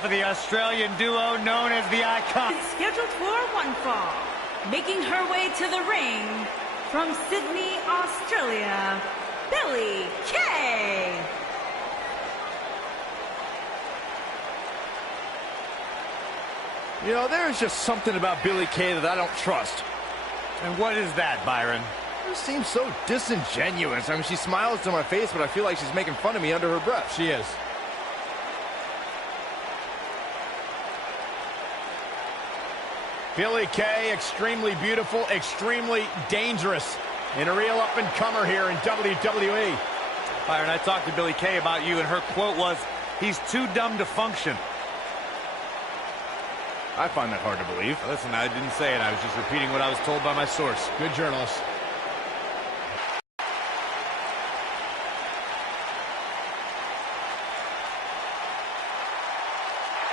half of the Australian duo known as the Icon. Scheduled for one fall, making her way to the ring from Sydney, Australia, Billie Kay. You know, there is just something about Billie Kay that I don't trust. And what is that, Byron? She seems so disingenuous. I mean, she smiles to my face, but I feel like she's making fun of me under her breath. She is. Billie Kay, extremely beautiful, extremely dangerous, and a real up-and-comer here in WWE. Byron, I talked to Billie Kay about you, and her quote was, "He's too dumb to function." I find that hard to believe. Listen, I didn't say it. I was just repeating what I was told by my source. Good journalist.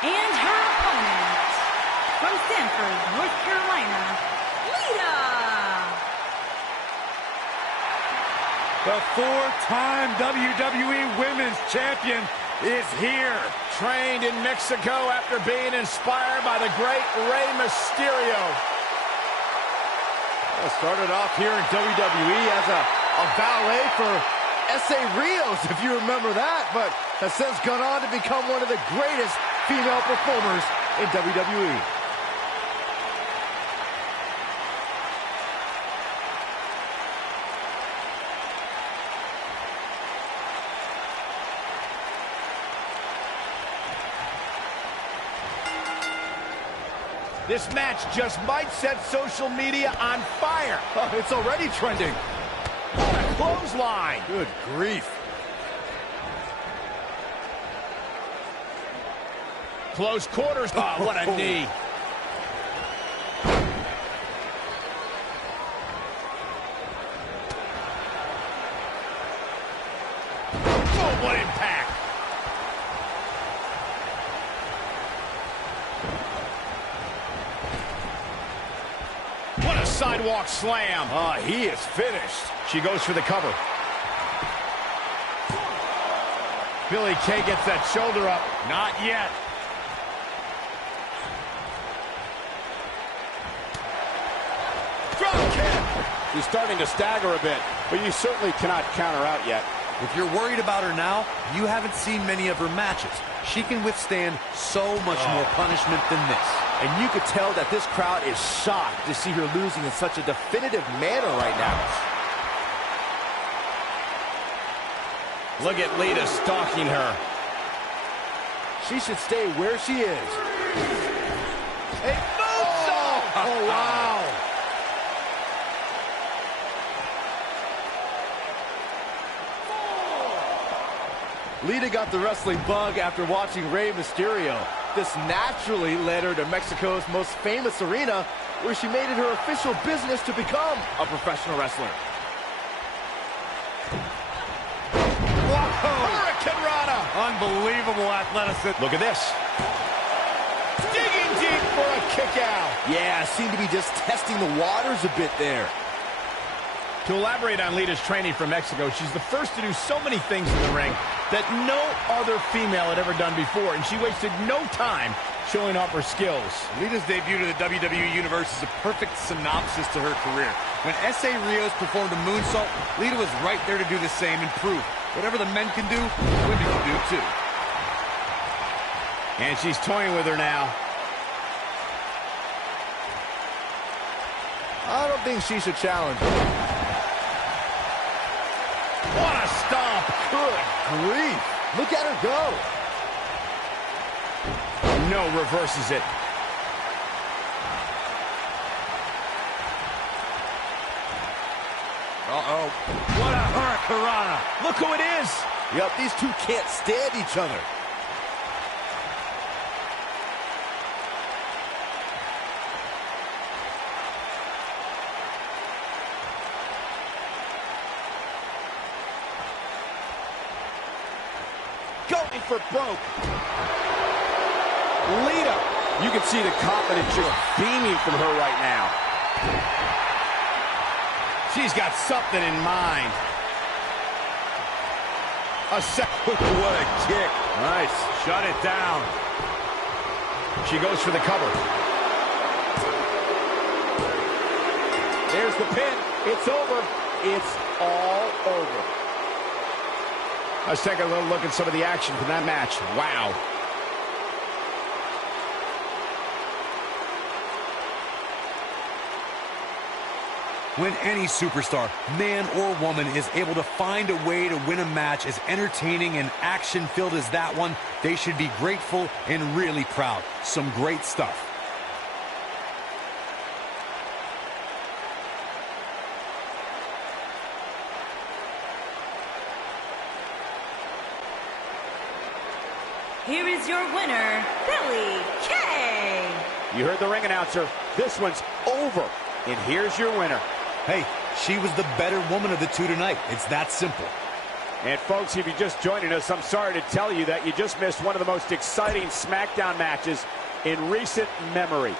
And her opponent, from Stanford, North Carolina, Lita. The four-time WWE Women's Champion is here. Trained in Mexico after being inspired by the great Rey Mysterio. Well, started off here in WWE as a valet for S.A. Rios, if you remember that, but has since gone on to become one of the greatest female performers in WWE. This match just might set social media on fire. Oh, it's already trending. What a clothesline. Good grief. Close quarters. Oh, what a knee. Oh, what impact. What a sidewalk slam. Oh, he is finished. She goes for the cover. Billie Kay gets that shoulder up. Not yet. Drop kick. She's starting to stagger a bit, but you certainly cannot count her out yet. If you're worried about her now, you haven't seen many of her matches. She can withstand so much more punishment than this. And you could tell that this crowd is shocked to see her losing in such a definitive manner right now. Look at Lita stalking her. She should stay where she is. A moonsault! Oh, wow. Lita got the wrestling bug after watching Rey Mysterio. This naturally led her to Mexico's most famous arena, where she made it her official business to become a professional wrestler. Whoa! Hurricane Rana! Unbelievable athleticism. Look at this. Digging deep for a kick out. Yeah, seemed to be just testing the waters a bit there. To elaborate on Lita's training from Mexico, she's the first to do so many things in the ring that no other female had ever done before, and she wasted no time showing off her skills. Lita's debut to the WWE Universe is a perfect synopsis to her career. When S.A. Rios performed a moonsault, Lita was right there to do the same and prove whatever the men can do, women can do too. And she's toying with her now. I don't think she should challenge her. What a stomp! Good grief! Look at her go! No, reverses it. Uh-oh. What a hurricanrana! Look who it is! Yep, these two can't stand each other. Going for broke. Lita. You can see the confidence just beaming from her right now. She's got something in mind. What a kick. Nice. Shut it down. She goes for the cover. There's the pin. It's over. It's all over. Let's take a little look at some of the action from that match. Wow. When any superstar, man or woman, is able to find a way to win a match as entertaining and action-filled as that one, they should be grateful and really proud. Some great stuff. Here is your winner, Billie Kay. You heard the ring announcer. This one's over. And here's your winner. Hey, she was the better woman of the two tonight. It's that simple. And folks, if you're just joining us, I'm sorry to tell you that you just missed one of the most exciting SmackDown matches in recent memory.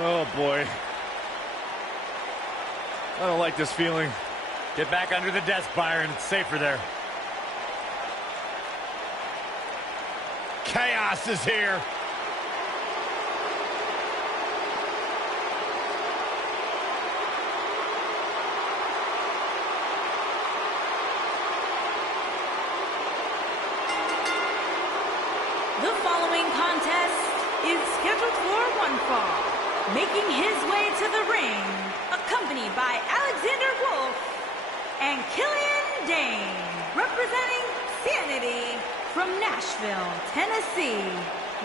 Oh, boy. I don't like this feeling. Get back under the desk, Byron. It's safer there. Chaos is here. The following contest is scheduled for one fall. Making his way to the ring, accompanied by Alexander Wolf and Killian Dane, representing Sanity from Nashville, Tennessee,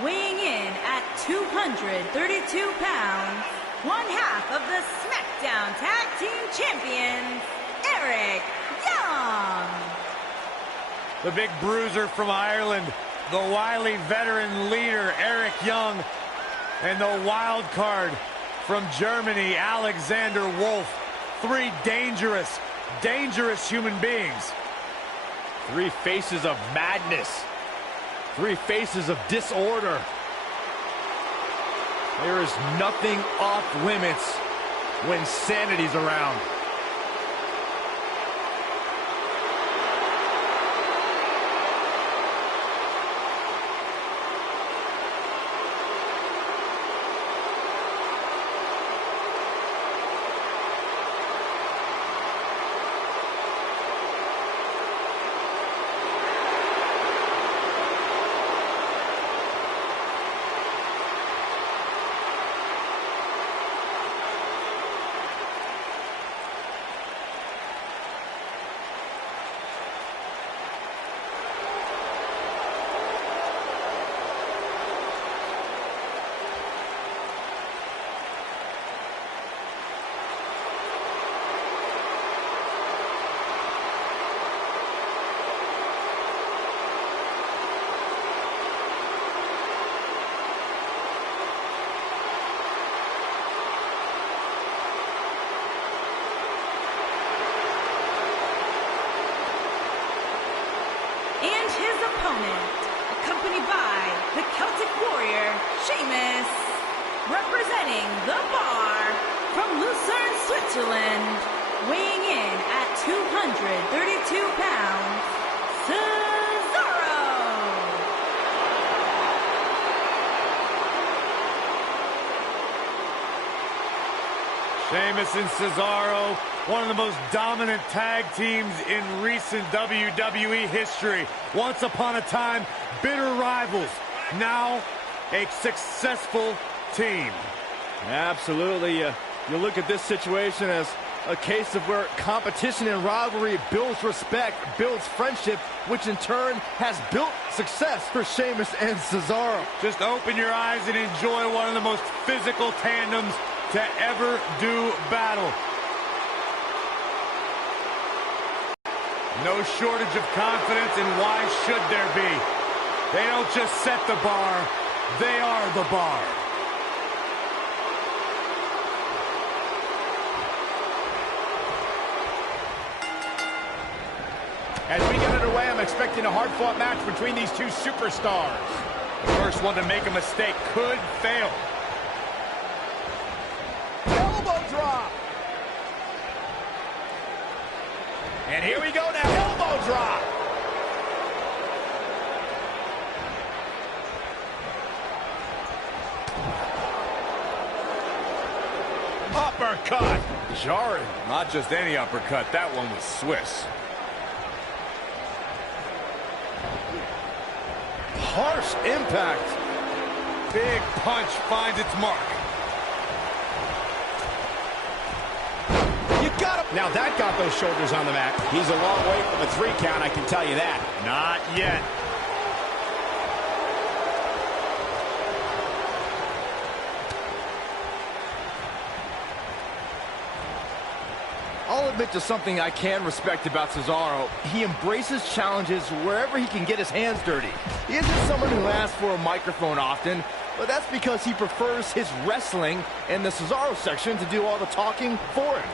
weighing in at 232 pounds, one half of the SmackDown Tag Team Champions, Eric Young. The big bruiser from Ireland, the wily veteran leader, Eric Young, and the wild card from Germany, Alexander Wolf. Three dangerous, dangerous human beings. Three faces of madness. Three faces of disorder. There is nothing off limits when Sanity's around. opponent, accompanied by the Celtic Warrior, Sheamus, representing the Bar from Lucerne, Switzerland, weighing in at 232 pounds, Cesaro. Sheamus and Cesaro, one of the most dominant tag teams in recent WWE history. Once upon a time, bitter rivals. Now, a successful team. Absolutely. You look at this situation as a case of where competition and rivalry builds respect, builds friendship, which in turn has built success for Sheamus and Cesaro. Just open your eyes and enjoy one of the most physical tandems to ever do battle. No shortage of confidence, and why should there be? They don't just set the bar, they are the bar. As we get underway, I'm expecting a hard-fought match between these two superstars. The first one to make a mistake could fail. Elbow drop. And here we go now, elbow drop. Uppercut. Jarring. Not just any uppercut, that one was Swiss. Harsh impact. Big punch finds its mark. You got him. Now that got those shoulders on the mat. He's a long way from a 3 count, I can tell you that. Not yet. I'll admit to something I can respect about Cesaro. He embraces challenges wherever he can get his hands dirty. He isn't someone who asks for a microphone often, but that's because he prefers his wrestling and the Cesaro section to do all the talking for him.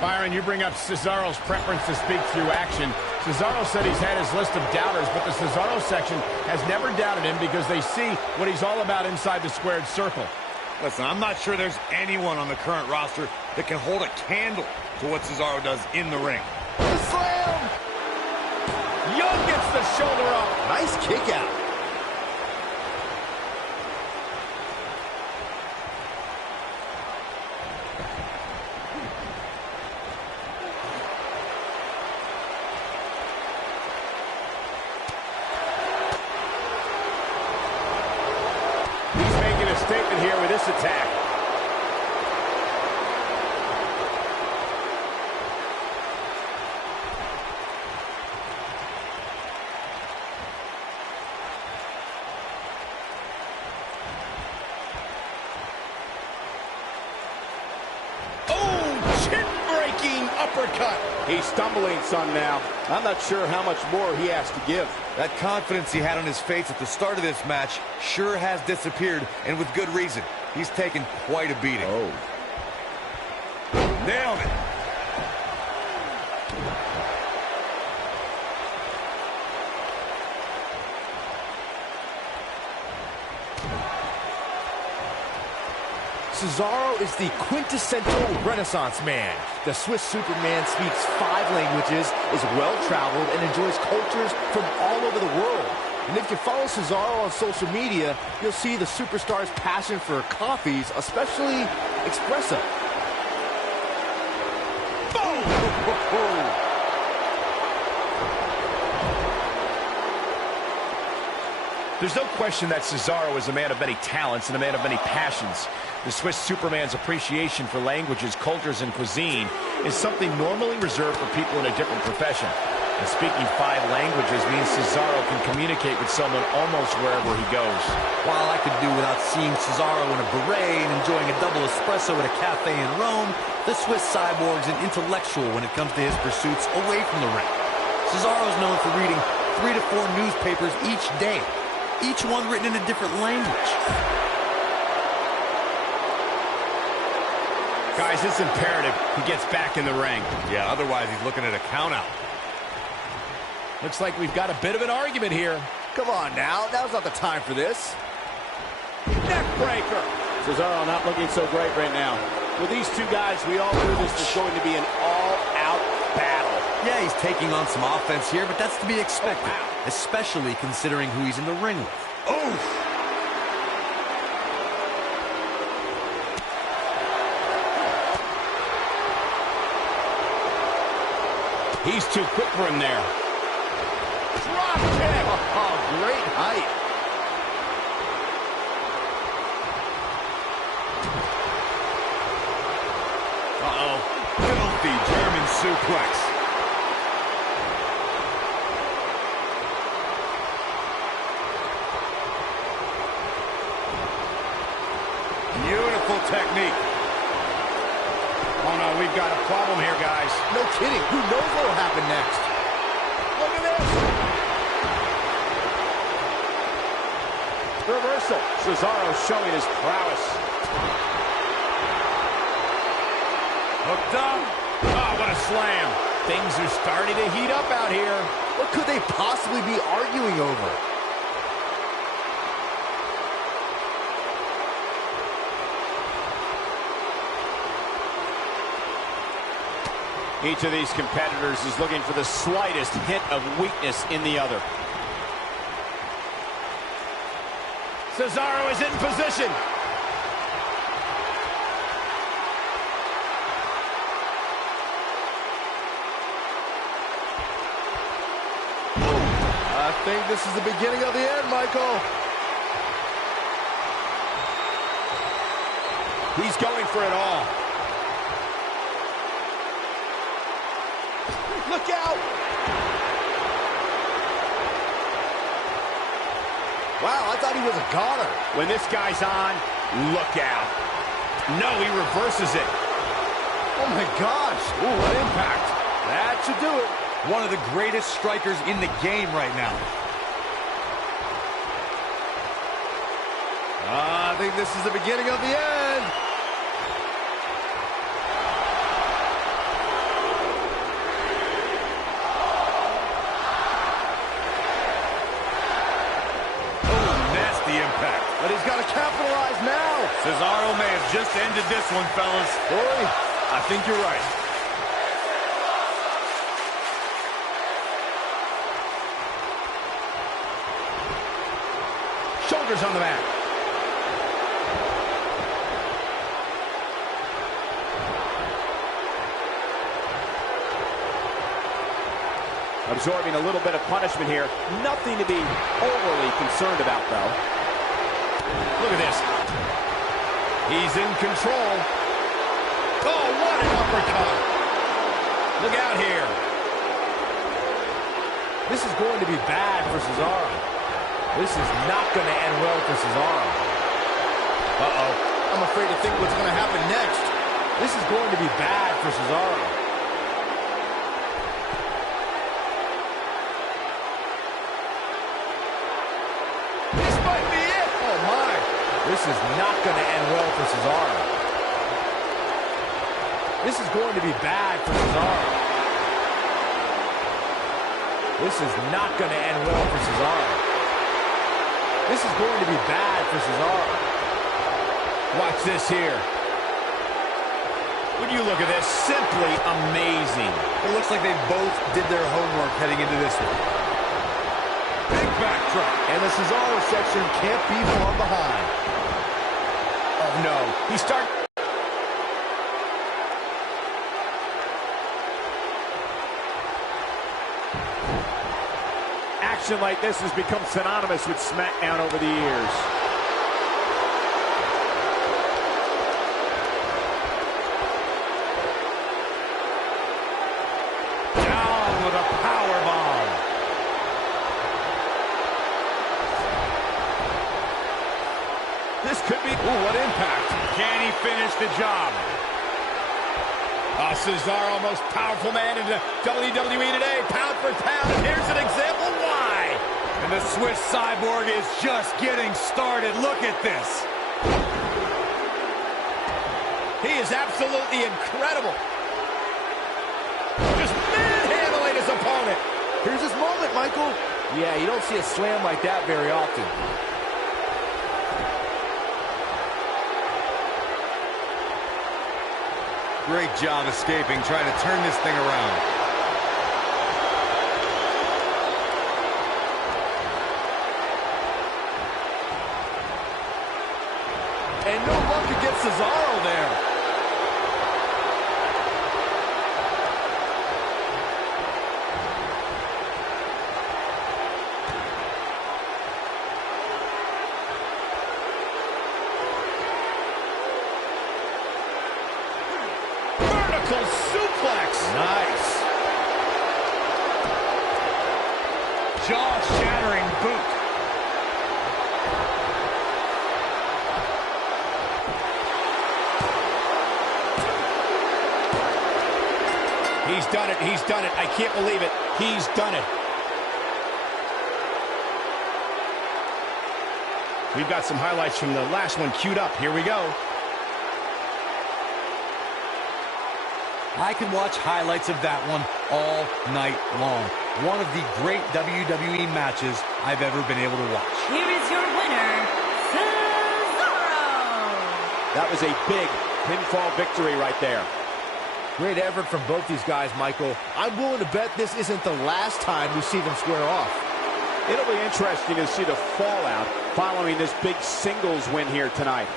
Byron, you bring up Cesaro's preference to speak through action. Cesaro said he's had his list of doubters, but the Cesaro section has never doubted him because they see what he's all about inside the squared circle. Listen, I'm not sure there's anyone on the current roster that can hold a candle to what Cesaro does in the ring. The slam! Young gets the shoulder up. Nice kick out. Statement here with this attack. Oh, chin-breaking uppercut. He's stumbling some now. I'm not sure how much more he has to give. That confidence he had on his face at the start of this match sure has disappeared, and with good reason. He's taken quite a beating. Oh. Nailed it. Cesaro is the quintessential Renaissance man. The Swiss Superman speaks 5 languages, is well-traveled, and enjoys cultures from all over the world. And if you follow Cesaro on social media, you'll see the superstar's passion for coffees, especially espresso. Boom! There's no question that Cesaro is a man of many talents and a man of many passions. The Swiss Superman's appreciation for languages, cultures, and cuisine is something normally reserved for people in a different profession. And speaking 5 languages means Cesaro can communicate with someone almost wherever he goes. While I could do without seeing Cesaro in a beret and enjoying a double espresso at a cafe in Rome, the Swiss cyborg's an intellectual when it comes to his pursuits away from the ring. Cesaro's known for reading 3 to 4 newspapers each day, each one written in a different language. Guys, it's imperative he gets back in the ring. Yeah, otherwise he's looking at a countout. Looks like we've got a bit of an argument here. Come on now, now's not the time for this. Neck breaker. Cesaro not looking so great right now. With these two guys, we all knew this was going to be an all-out battle. Yeah, he's taking on some offense here, but that's to be expected, especially considering who he's in the ring with. Oh! He's too quick for him there. Drop kick! Oh, great height. Uh-oh. Filthy German suplex. Beautiful technique. Oh, no, we've got a problem here, guys. No kidding. Who knows what will happen next? Look at this. Reversal. Cesaro showing his prowess. Hooked up. Oh, what a slam. Things are starting to heat up out here. What could they possibly be arguing over? Each of these competitors is looking for the slightest hint of weakness in the other. Cesaro is in position. I think this is the beginning of the end, Michael. He's going for it all. Look out! Wow, I thought he was a goner. When this guy's on, look out. No, he reverses it. Oh my gosh! Ooh, what impact. That should do it. One of the greatest strikers in the game right now. I think this is the beginning of the end. Impact. But he's got to capitalize now. Cesaro may have just ended this one, fellas. Corey, I think you're right. Shoulders on the mat. Absorbing a little bit of punishment here. Nothing to be overly concerned about, though. Look at this. He's in control. Oh, what an uppercut. Look out here. this is going to be bad for Cesaro. This is not going to end well for Cesaro. Uh-oh. I'm afraid to think what's going to happen next. This is going to be bad for Cesaro. This is not going to end well for Cesaro. This is going to be bad for Cesaro. This is not going to end well for Cesaro. This is going to be bad for Cesaro. Watch this here. Would you look at this? Simply amazing. It looks like they both did their homework heading into this one. Big backdrop. And the Cesaro section can't be far behind. Oh, no. He starts... Action like this has become synonymous with SmackDown over the years. Down with a powerbomb. This could be... Ooh, what impact. Can he finish the job? Cesaro, most powerful man in the WWE today, pound for pound, and here's an example why. And the Swiss Cyborg is just getting started. Look at this. He is absolutely incredible. Just manhandling his opponent. Here's his moment, Michael. Yeah, you don't see a slam like that very often. Great job escaping, trying to turn this thing around. And no luck against Cesaro there. Vertical suplex. Nice. Jaw-shattering boot. He's done it. He's done it. I can't believe it. He's done it. We've got some highlights from the last one queued up. Here we go. I can watch highlights of that one all night long. One of the great WWE matches I've ever been able to watch. Here is your winner, Cesaro. That was a big pinfall victory right there. Great effort from both these guys, Michael. I'm willing to bet this isn't the last time we see them square off. It'll be interesting to see the fallout following this big singles win here tonight.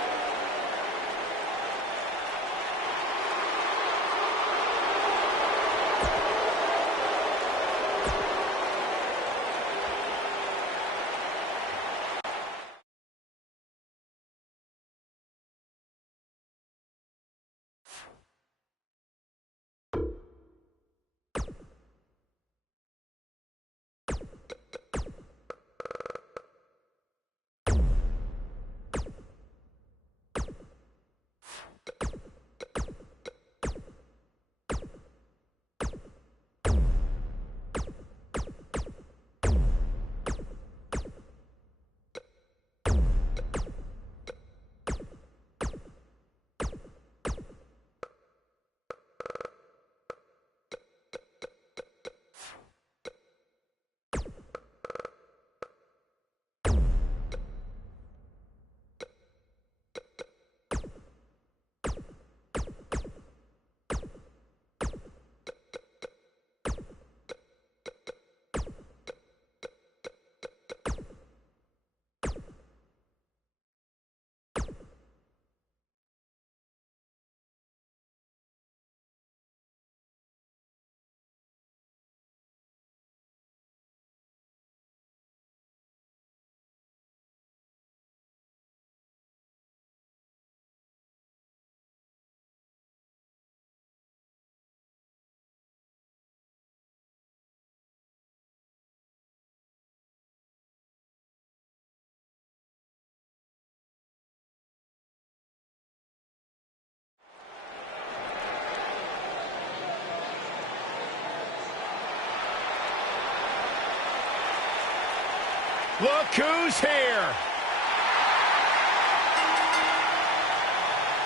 Look who's here.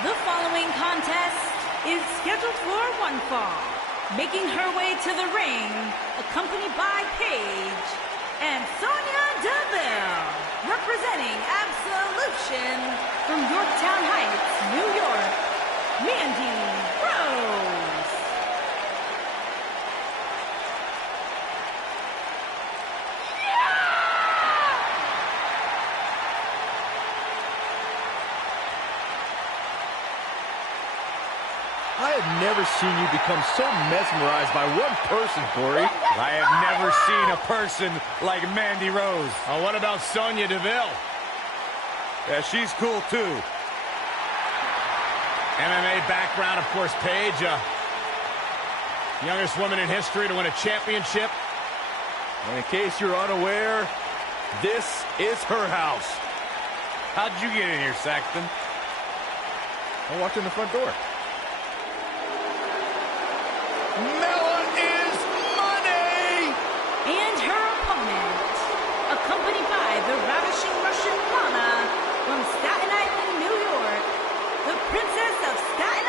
The following contest is scheduled for one fall. Making her way to the ring, accompanied by Paige and Sonya Deville, representing Absolution from Yorktown Heights, New York, Mandy Rose. I have never seen you become so mesmerized by one person, Corey. I have never seen a person like Mandy Rose. Oh, what about Sonya Deville? Yeah, she's cool too. MMA background, of course, Paige. Youngest woman in history to win a championship. And in case you're unaware, this is her house. How'd you get in here, Saxton? I walked in the front door. Mela is money! And her opponent, accompanied by the ravishing Russian Lana from Staten Island, New York, the Princess of Staten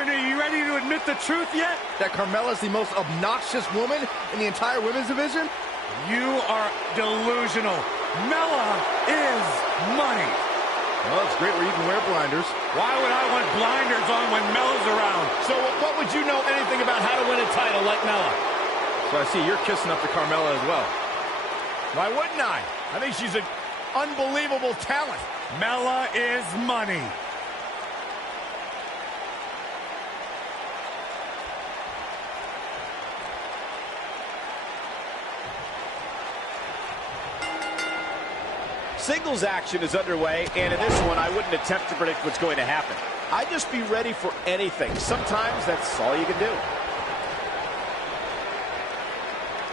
Byron, are you ready to admit the truth yet? That Carmella's the most obnoxious woman in the entire women's division? You are delusional. Mella is money. Well, it's great where you can wear blinders. Why would I want blinders on when Mella's around? So what would you know anything about how to win a title like Mella? So I see you're kissing up to Carmella as well. Why wouldn't I? I think she's an unbelievable talent. Mella is money. Singles action is underway, and in this one, I wouldn't attempt to predict what's going to happen. I'd just be ready for anything. Sometimes that's all you can do.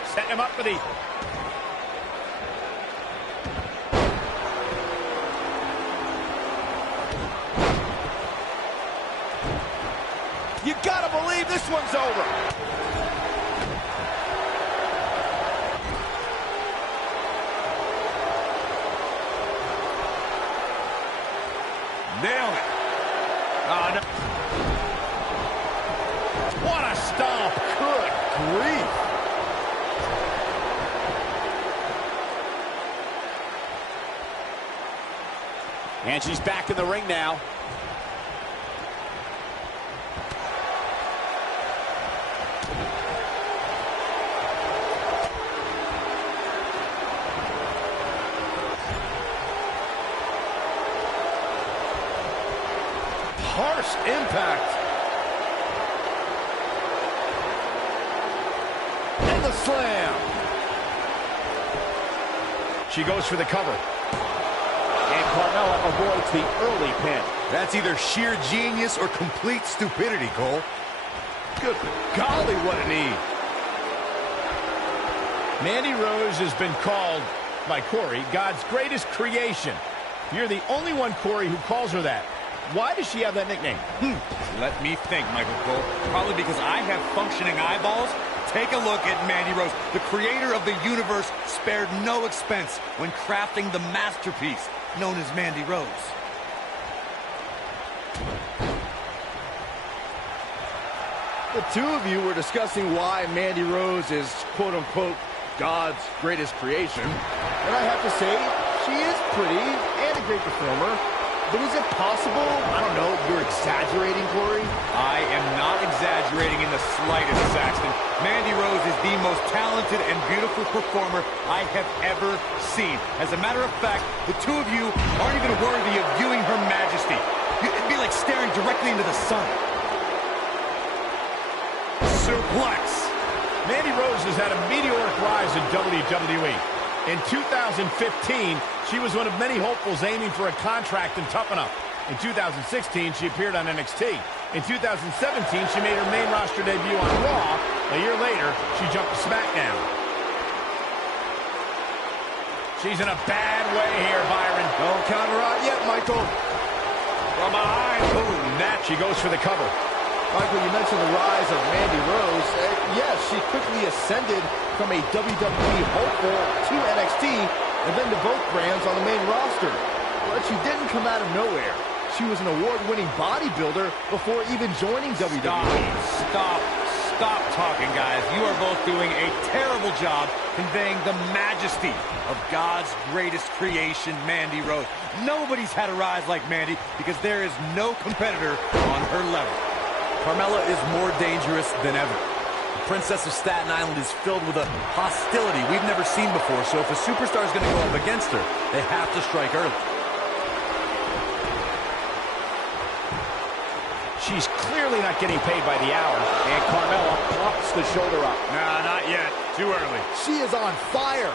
Setting him up for the... You gotta believe this one's over. Nail it. Oh, no. What a stomp. Good grief. And she's back in the ring now. Harsh impact. And the slam. She goes for the cover. And Carmella avoids the early pin. That's either sheer genius or complete stupidity, Cole. Good golly, what a knee. Mandy Rose has been called by Corey God's greatest creation. You're the only one, Corey, who calls her that. Why does she have that nickname? Let me think, Michael Cole. Probably because I have functioning eyeballs. Take a look at Mandy Rose. The creator of the universe spared no expense when crafting the masterpiece known as Mandy Rose. The two of you were discussing why Mandy Rose is, quote-unquote, God's greatest creation. And I have to say, she is pretty and a great performer. But is it possible, I don't know, you're exaggerating, Corey? I am not exaggerating in the slightest, Saxton. Mandy Rose is the most talented and beautiful performer I have ever seen. As a matter of fact, the two of you aren't even worthy of viewing her majesty. It'd be like staring directly into the sun. Suplex. Mandy Rose has had a meteoric rise in WWE. In 2015, she was one of many hopefuls aiming for a contract in Tough Enough. In 2016, she appeared on NXT. In 2017, she made her main roster debut on Raw. A year later, she jumped to SmackDown. She's in a bad way here, Byron. Don't count her out yet, Michael. From behind, boom, that she goes for the cover. Michael, you mentioned the rise of Mandy Rose. Yes, she quickly ascended from a WWE hopeful to NXT and then to both brands on the main roster. But she didn't come out of nowhere. She was an award-winning bodybuilder before even joining WWE. Stop talking, guys. You are both doing a terrible job conveying the majesty of God's greatest creation, Mandy Rose. Nobody's had a rise like Mandy because there is no competitor on her level. Carmella is more dangerous than ever. The Princess of Staten Island is filled with a hostility we've never seen before, so if a superstar is going to go up against her, they have to strike early. She's clearly not getting paid by the hour. And Carmella pops the shoulder up. Nah, not yet. Too early. She is on fire.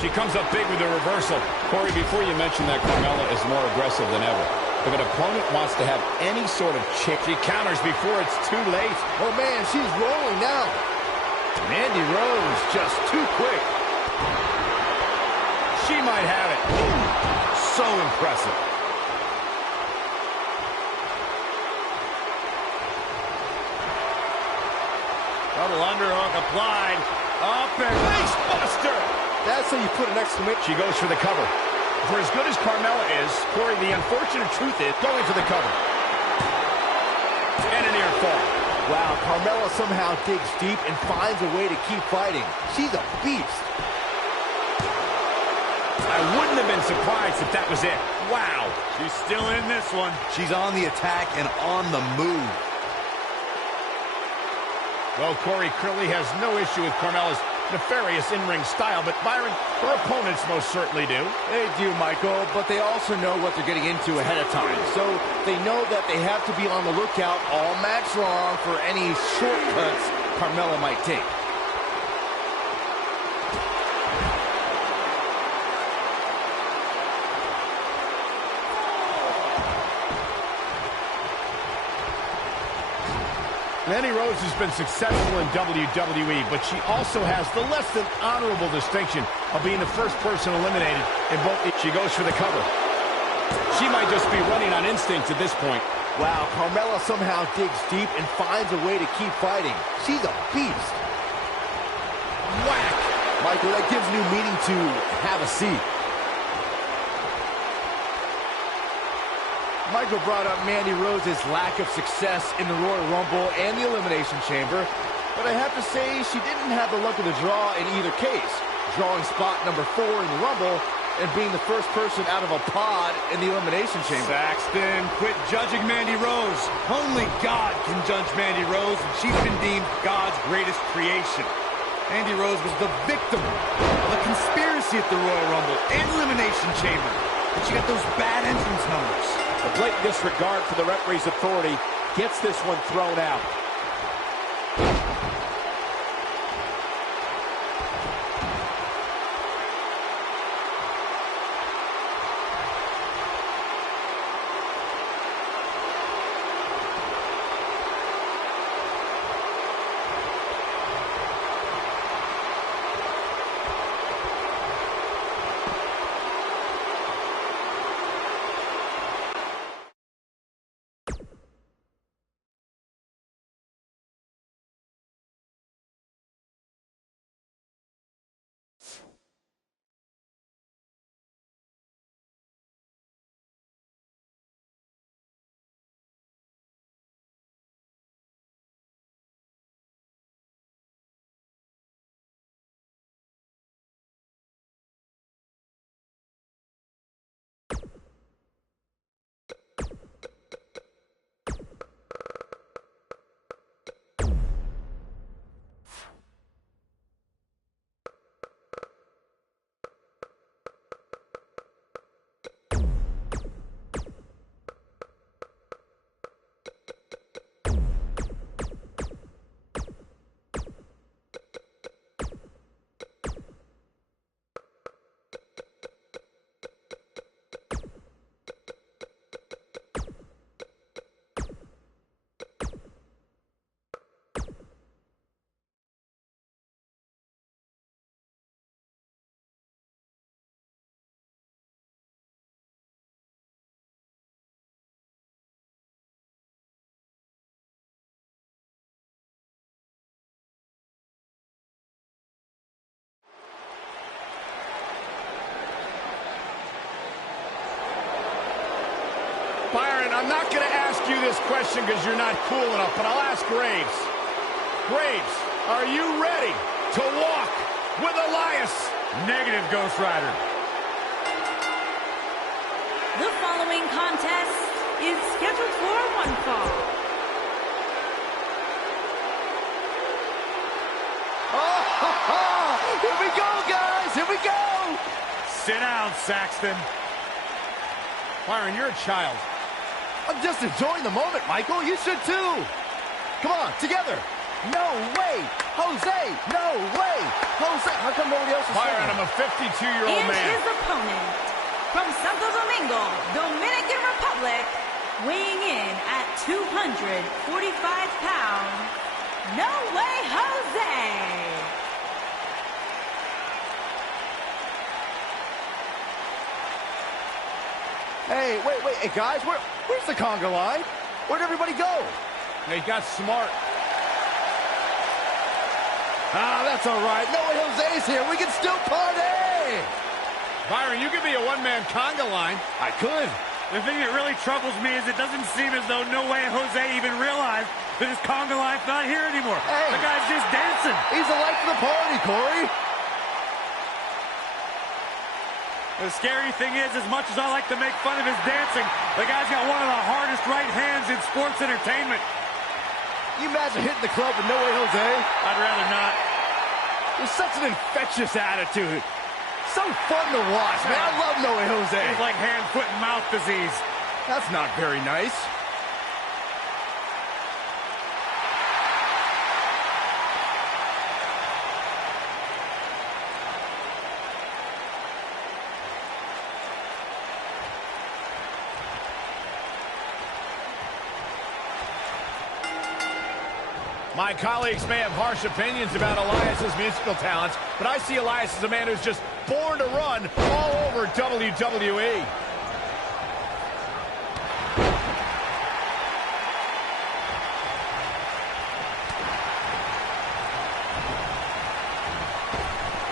She comes up big with the reversal. Corey, before you mention that Carmella is more aggressive than ever, if an opponent wants to have any sort of chick, She counters before it's too late. Oh, man, she's rolling now. Mandy Rose just too quick. She might have it. So impressive. Double underhook applied. Up and Face buster. That's how you put an exclamation. She goes for the cover. For as good as Carmella is, Corey, the unfortunate truth is going for the cover. And a near fall. Wow, Carmella somehow digs deep and finds a way to keep fighting. She's a beast. I wouldn't have been surprised if that was it. Wow. She's still in this one. She's on the attack and on the move. Well, Corey clearly has no issue with Carmella's nefarious in-ring style, but Byron, her opponents most certainly do. They do, Michael, but they also know what they're getting into ahead of time. So they know that they have to be on the lookout all match long for any shortcuts Carmella might take. Mandy Rose has been successful in WWE, but she also has the less than honorable distinction of being the first person eliminated in both. She goes for the cover. She might just be running on instinct at this point. Wow, Carmella somehow digs deep and finds a way to keep fighting. She's a beast. Whack! Michael, that gives new meaning to have a seat. Michael brought up Mandy Rose's lack of success in the Royal Rumble and the Elimination Chamber, but I have to say she didn't have the luck of the draw in either case, drawing spot number 4 in the Rumble and being the first person out of a pod in the Elimination Chamber. Saxton, quit judging Mandy Rose. Only God can judge Mandy Rose, and she's been deemed God's greatest creation. Mandy Rose was the victim of a conspiracy at the Royal Rumble and Elimination Chamber, and she got those bad entrance numbers. The blatant disregard for the referee's authority gets this one thrown out. Byron, I'm not going to ask you this question because you're not cool enough, but I'll ask Graves. Graves, are you ready to walk with Elias? Negative, Ghost Rider. The following contest is scheduled for one fall. Here we go, guys! Here we go! Sit down, Saxton. Byron, you're a child. I'm just enjoying the moment, Michael. You should too. Come on, together. No way. Jose, no way. Jose, how come nobody else is Byron, saying? I'm a 52-year-old And man. his opponent, from Santo Domingo, Dominican Republic, weighing in at 245 pounds, No Way Jose. Hey, wait. Hey, guys, where's the conga line? Where'd everybody go? They got smart. Ah, that's all right. No Way Jose's here. We can still party. Byron, you could be a one-man conga line. I could. The thing that really troubles me is it doesn't seem as though No Way Jose even realized that his conga line's not here anymore. Hey. The guy's just dancing. He's the life of the party, Corey. The scary thing is, as much as I like to make fun of his dancing, the guy's got one of the hardest right hands in sports entertainment. You imagine hitting the club with No Way Jose? I'd rather not. There's such an infectious attitude. So fun to watch, man. I love No Way Jose. He's like hand, foot, and mouth disease. That's not very nice. My colleagues may have harsh opinions about Elias's musical talents, but I see Elias as a man who's just born to run all over WWE.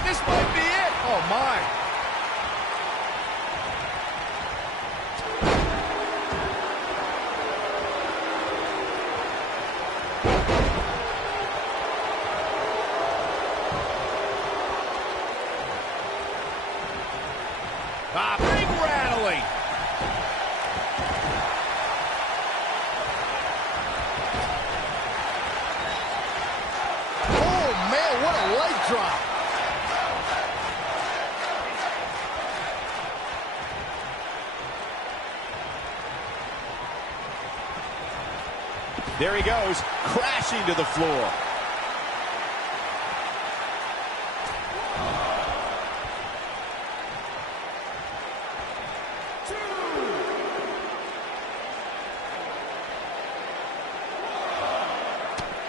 This might be it. Oh, my. Ring rattling. Oh, man, what a leg drop. There he goes, crashing to the floor.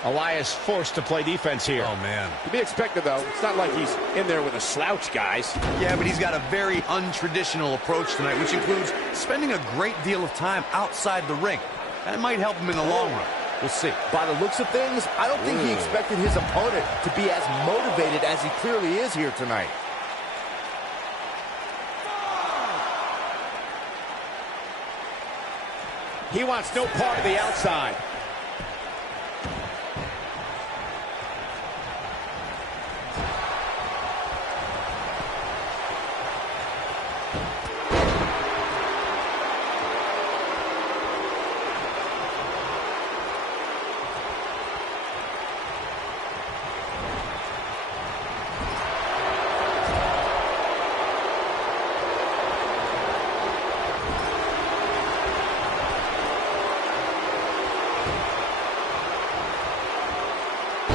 Elias forced to play defense here. Oh, man. To be expected, though. It's not like he's in there with a slouch, guys. Yeah, but he's got a very untraditional approach tonight, which includes spending a great deal of time outside the ring. That might help him in the long run. We'll see. By the looks of things, I don't think he expected his opponent to be as motivated as he clearly is here tonight. He wants no part of the outside.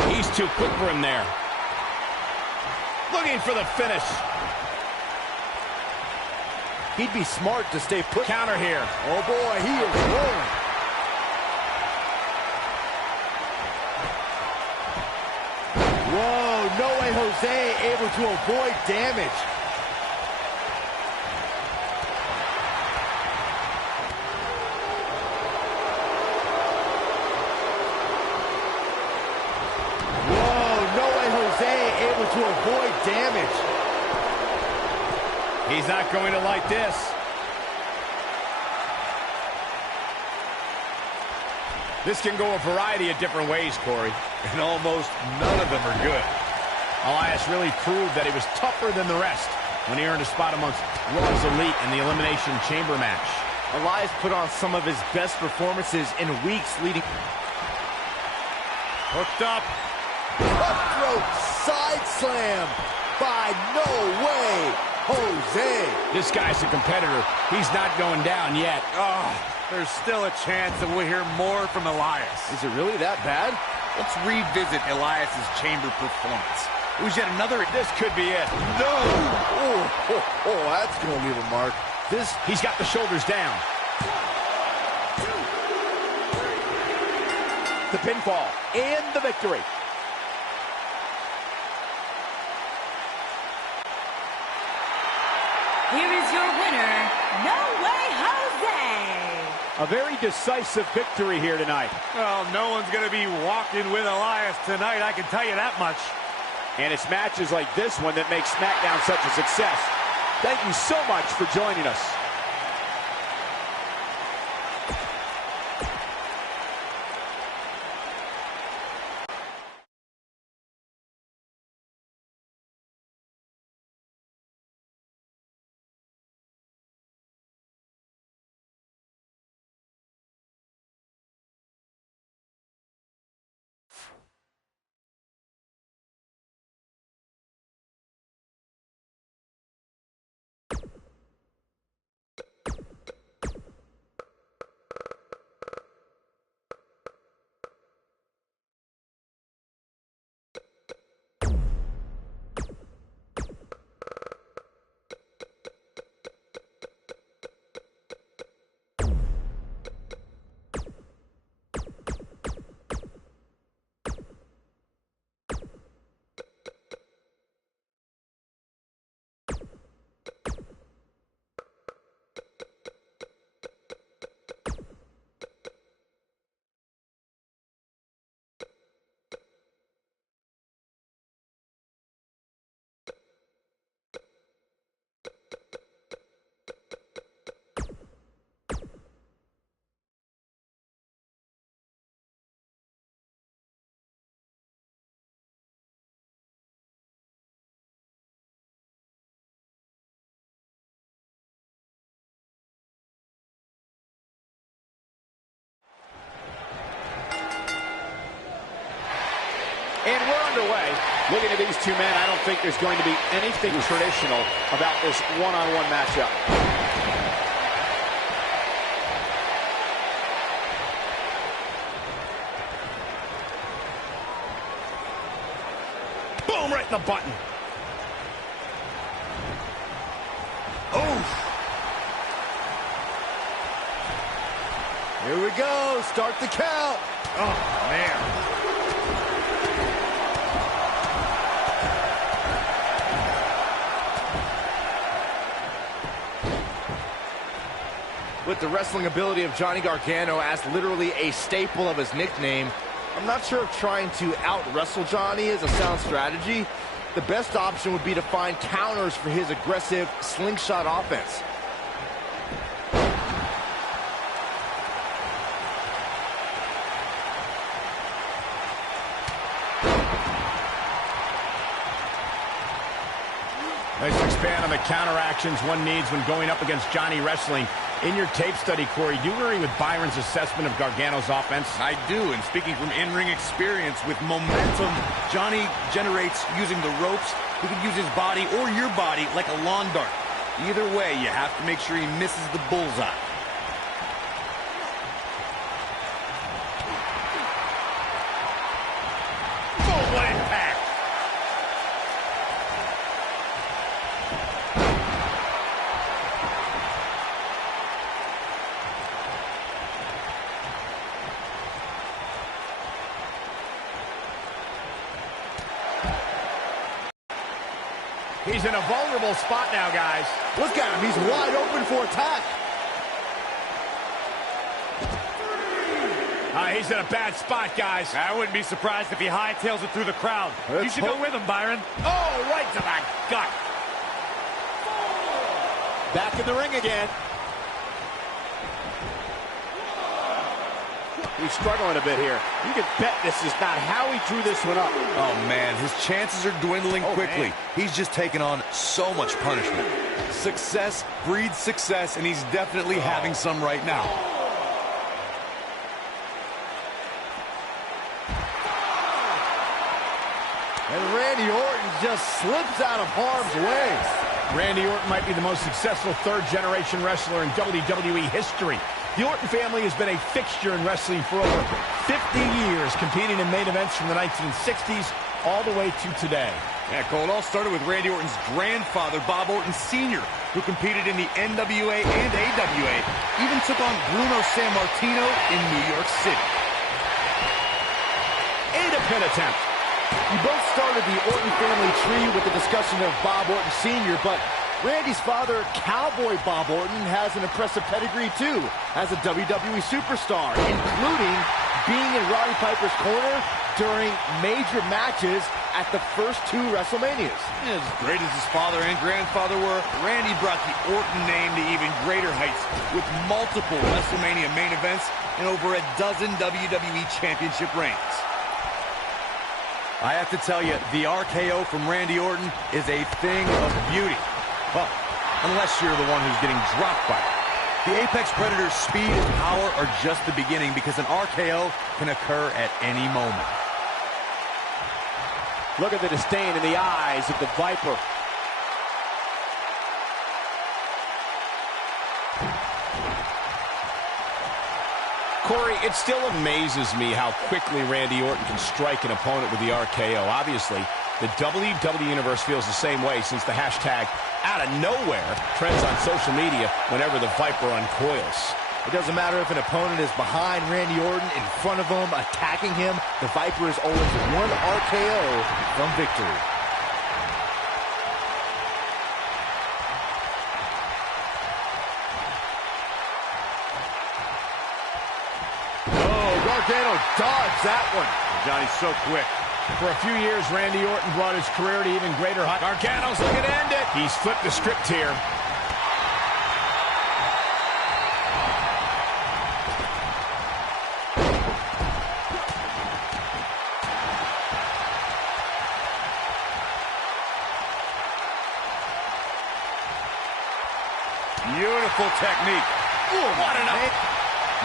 He's too quick for him there. Looking for the finish. He'd be smart to stay put. Counter here. Oh, boy, he is rolling. Whoa, No Way Jose able to avoid damage. To avoid damage. He's not going to like this. This can go a variety of different ways, Corey. And almost none of them are good. Elias really proved that he was tougher than the rest when he earned a spot amongst Raw's Elite in the Elimination Chamber match. Elias put on some of his best performances in weeks leading. Hooked up. Cutthroat side slam by No Way Jose. This guy's a competitor. He's not going down yet. Oh, there's still a chance that we'll hear more from Elias. Is it really that bad? Let's revisit Elias's chamber performance. It was yet another. This could be it. No! Oh, that's going to leave a mark. He's got the shoulders down. The pinfall and the victory. Here is your winner, No Way Jose. A very decisive victory here tonight. Well, no one's going to be walking with Elias tonight, I can tell you that much. And it's matches like this one that make SmackDown such a success. Thank you so much for joining us. And we're underway. Looking at these two men, I don't think there's going to be anything traditional about this one-on-one matchup. Boom, right in the button. Oof. Here we go. Start the count. Oh, man. With the wrestling ability of Johnny Gargano as literally a staple of his nickname, I'm not sure if trying to out-wrestle Johnny is a sound strategy. The best option would be to find counters for his aggressive slingshot offense. Let's expand on the counteractions one needs when going up against Johnny wrestling. In your tape study, Corey, do you agree with Byron's assessment of Gargano's offense? I do, and speaking from in-ring experience, with momentum Johnny generates using the ropes, he could use his body or your body like a lawn dart. Either way, you have to make sure he misses the bullseye. Oh, what impact! He's in a vulnerable spot now, guys. Look at him. He's wide open for attack. He's in a bad spot, guys. I wouldn't be surprised if he hightails it through the crowd. You should go with him, Byron. Oh, right to the gut. Back in the ring again. He's struggling a bit here. You can bet this is not how he drew this one up. Oh, man, his chances are dwindling quickly. Man. He's just taken on so much punishment. Success breeds success, and he's definitely having some right now. And Randy Orton just slips out of harm's way. Randy Orton might be the most successful third-generation wrestler in WWE history. The Orton family has been a fixture in wrestling for over 50 years, competing in main events from the 1960s all the way to today. Yeah, Cole, it all started with Randy Orton's grandfather, Bob Orton Sr., who competed in the NWA and AWA, even took on Bruno Sammartino in New York City. And a pin attempt. You both started the Orton family tree with the discussion of Bob Orton Sr., but Randy's father, Cowboy Bob Orton, has an impressive pedigree, too, as a WWE superstar, including being in Roddy Piper's corner during major matches at the first 2 WrestleManias. As great as his father and grandfather were, Randy brought the Orton name to even greater heights with multiple WrestleMania main events and over a dozen WWE Championship reigns. I have to tell you, the RKO from Randy Orton is a thing of beauty. Well, unless you're the one who's getting dropped by it. The Apex Predator's speed and power are just the beginning because an RKO can occur at any moment. Look at the disdain in the eyes of the Viper. Corey, it still amazes me how quickly Randy Orton can strike an opponent with the RKO. Obviously, the WWE Universe feels the same way since the hashtag out of nowhere trends on social media whenever the Viper uncoils. It doesn't matter if an opponent is behind Randy Orton, in front of him, attacking him. The Viper is always one RKO from victory. Oh, Gargano dodged that one. Johnny's so quick. For a few years, Randy Orton brought his career to even greater heights. Gargano's looking to end it. He's flipped the script here. Beautiful technique. Ooh, what an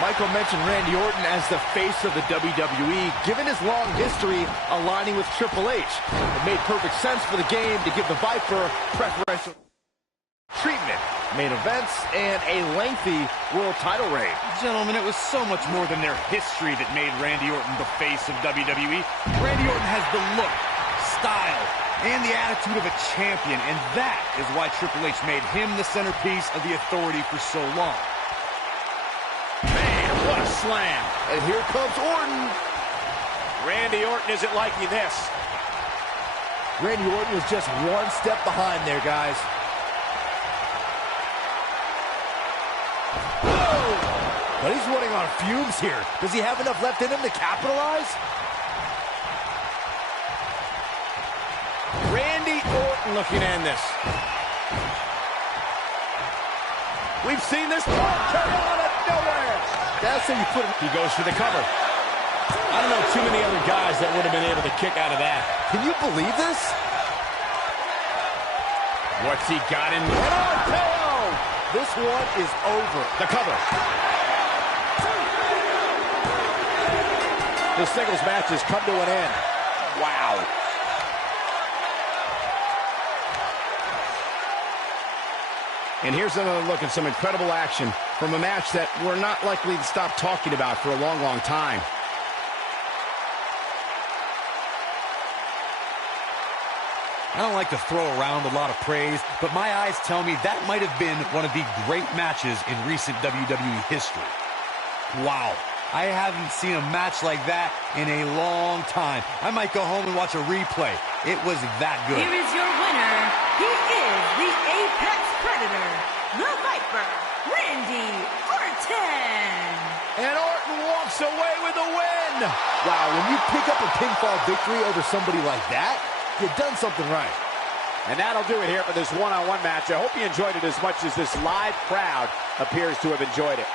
Michael mentioned Randy Orton as the face of the WWE, given his long history aligning with Triple H. It made perfect sense for the game to give the Viper preferential treatment, main events, and a lengthy world title reign. Gentlemen, it was so much more than their history that made Randy Orton the face of WWE. Randy Orton has the look, style, and the attitude of a champion, and that is why Triple H made him the centerpiece of the Authority for so long. Man, what a slam. And here comes Orton. Randy Orton isn't liking this. Randy Orton was just one step behind there, guys. Whoa! But he's running on fumes here. Does he have enough left in him to capitalize? Randy Orton looking to end this. We've seen this one turn on out of nowhere. That's how you put it. He goes for the cover. I don't know too many other guys that would have been able to kick out of that. Can you believe this? What's he got in? And RKO! This one is over. The cover. This singles match has come to an end. Wow. And here's another look at some incredible action from a match that we're not likely to stop talking about for a long, long time. I don't like to throw around a lot of praise, but my eyes tell me that might have been one of the great matches in recent WWE history. Wow. I haven't seen a match like that in a long time. I might go home and watch a replay. It was that good. Here is your winner. He is the Apex Predator, the Viper, Randy Orton. And Orton walks away with a win. Wow, when you pick up a pinfall victory over somebody like that, you've done something right. And that'll do it here for this one-on-one match. I hope you enjoyed it as much as this live crowd appears to have enjoyed it.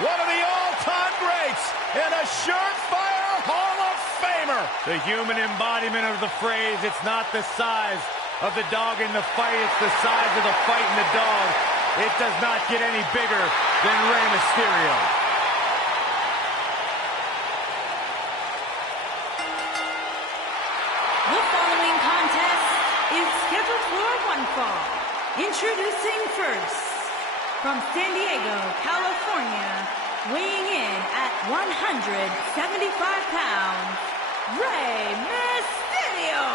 one of the all-time greats, and a surefire Hall of Famer. The human embodiment of the phrase, it's not the size of the dog in the fight, it's the size of the fight in the dog. It does not get any bigger than Rey Mysterio. The following contest is scheduled for one fall. Introducing first, from San Diego, California, weighing in at 175 pounds, Rey Mysterio.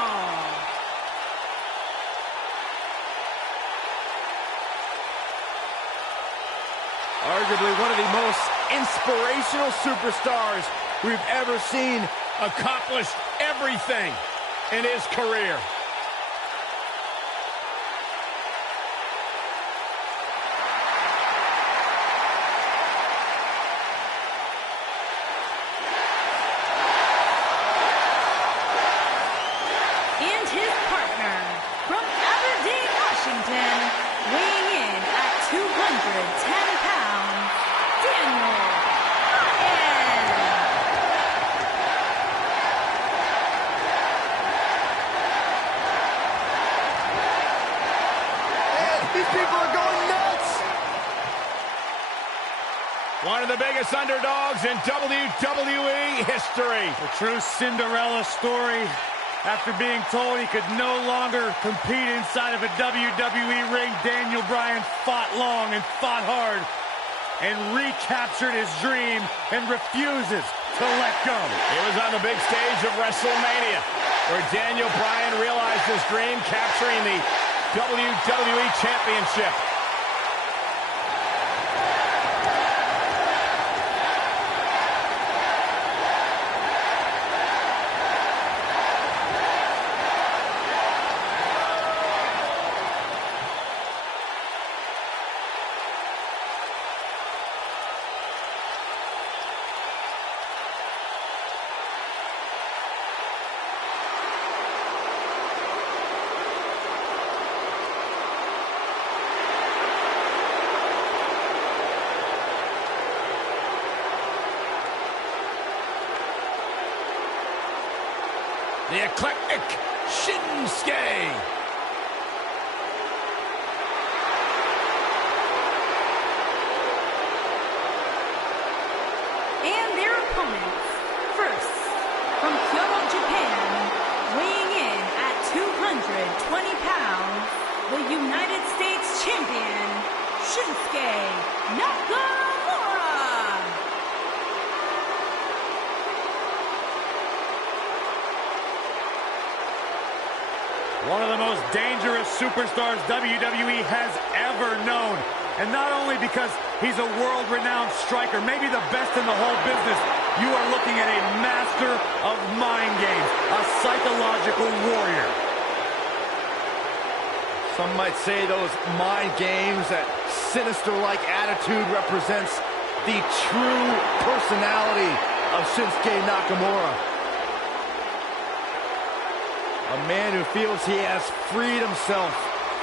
Arguably one of the most inspirational superstars we've ever seen. Accomplished everything in his career. And his partner, from Aberdeen, Washington, weighing in at 210 pounds, Daniel Bryan. These people are going nuts! One of the biggest underdogs in WWE history. A true Cinderella story. After being told he could no longer compete inside of a WWE ring, Daniel Bryan fought long and fought hard and recaptured his dream and refuses to let go. It was on the big stage of WrestleMania where Daniel Bryan realized his dream, capturing the WWE Championship. The eclectic Shinsuke. And their opponents, first, from Kyoto, Japan, weighing in at 220 pounds, the United States Champion, Shinsuke Nakamura. One of the most dangerous superstars WWE has ever known. And not only because he's a world-renowned striker, maybe the best in the whole business, you are looking at a master of mind games, a psychological warrior. Some might say those mind games, that sinister-like attitude represents the true personality of Shinsuke Nakamura. A man who feels he has freed himself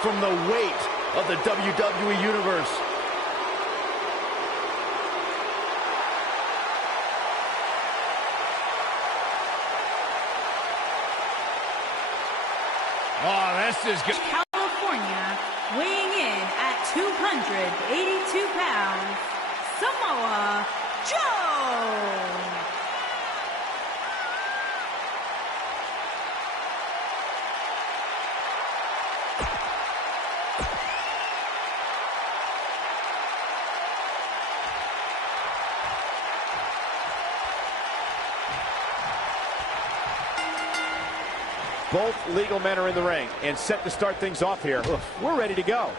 from the weight of the WWE Universe. Oh, this is good. California, weighing in at 282 pounds, Samoa Joe. Both legal men are in the ring and set to start things off here. We're ready to go.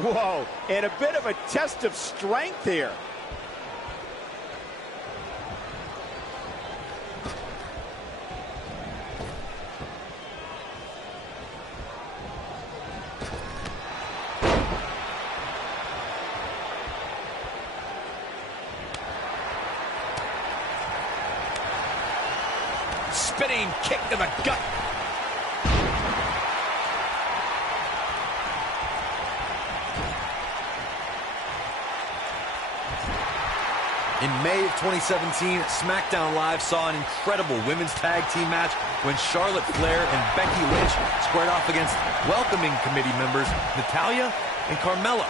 Whoa, and a bit of a test of strength here. Spinning kick to the gut. In May of 2017, SmackDown Live saw an incredible women's tag team match when Charlotte Flair and Becky Lynch squared off against welcoming committee members Natalya and Carmella.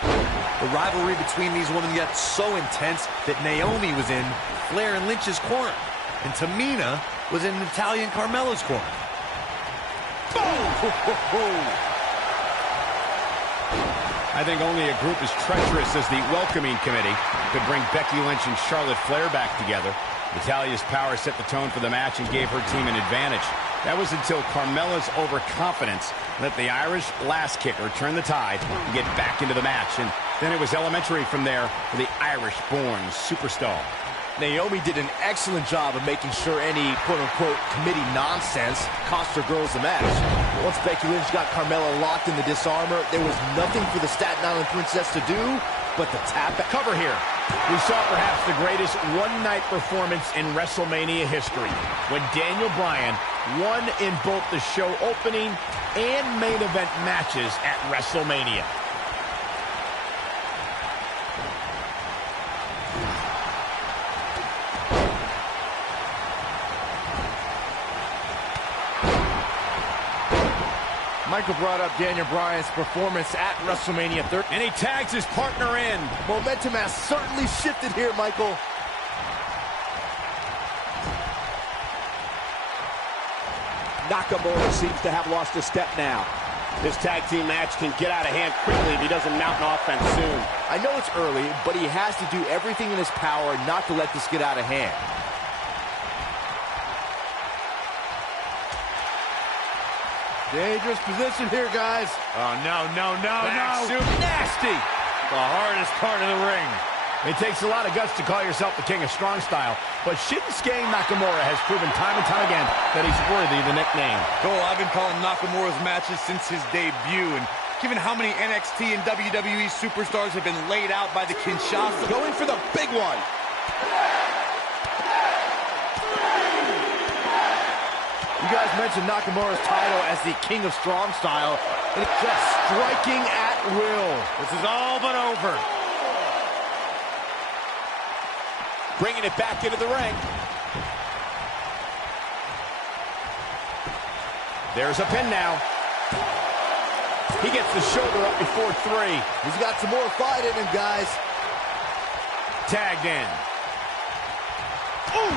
The rivalry between these women got so intense that Naomi was in Flair and Lynch's corner, and Tamina was in Natalya and Carmella's corner. Boom! I think only a group as treacherous as the welcoming committee could bring Becky Lynch and Charlotte Flair back together. Natalya's power set the tone for the match and gave her team an advantage. That was until Carmella's overconfidence let the Irish lass kicker turn the tide and get back into the match. And then it was elementary from there for the Irish-born superstar. Naomi did an excellent job of making sure any quote-unquote committee nonsense cost her girls the match. Once Becky Lynch got Carmella locked in the disarmor, there was nothing for the Staten Island Princess to do but the tap. Cover here. We saw perhaps the greatest one-night performance in WrestleMania history when Daniel Bryan won in both the show opening and main event matches at WrestleMania. Michael brought up Daniel Bryan's performance at WrestleMania 30. And he tags his partner in. Momentum has certainly shifted here, Michael. Nakamura seems to have lost a step now. This tag team match can get out of hand quickly if he doesn't mount an offense soon. I know it's early, but he has to do everything in his power not to let this get out of hand. Dangerous position here, guys. Oh, no. Nasty. The hardest part of the ring. It takes a lot of guts to call yourself the king of strong style, but Shinsuke Nakamura has proven time and time again that he's worthy of the nickname. Cole, I've been calling Nakamura's matches since his debut, and given how many NXT and WWE superstars have been laid out by the Kinshasa. Going for the big one. You guys mentioned Nakamura's title as the King of Strong Style, and it's just striking at will. This is all but over. Bringing it back into the ring. There's a pin now. He gets the shoulder up before 3. He's got some more fight in him, guys. Tagged in. Ooh!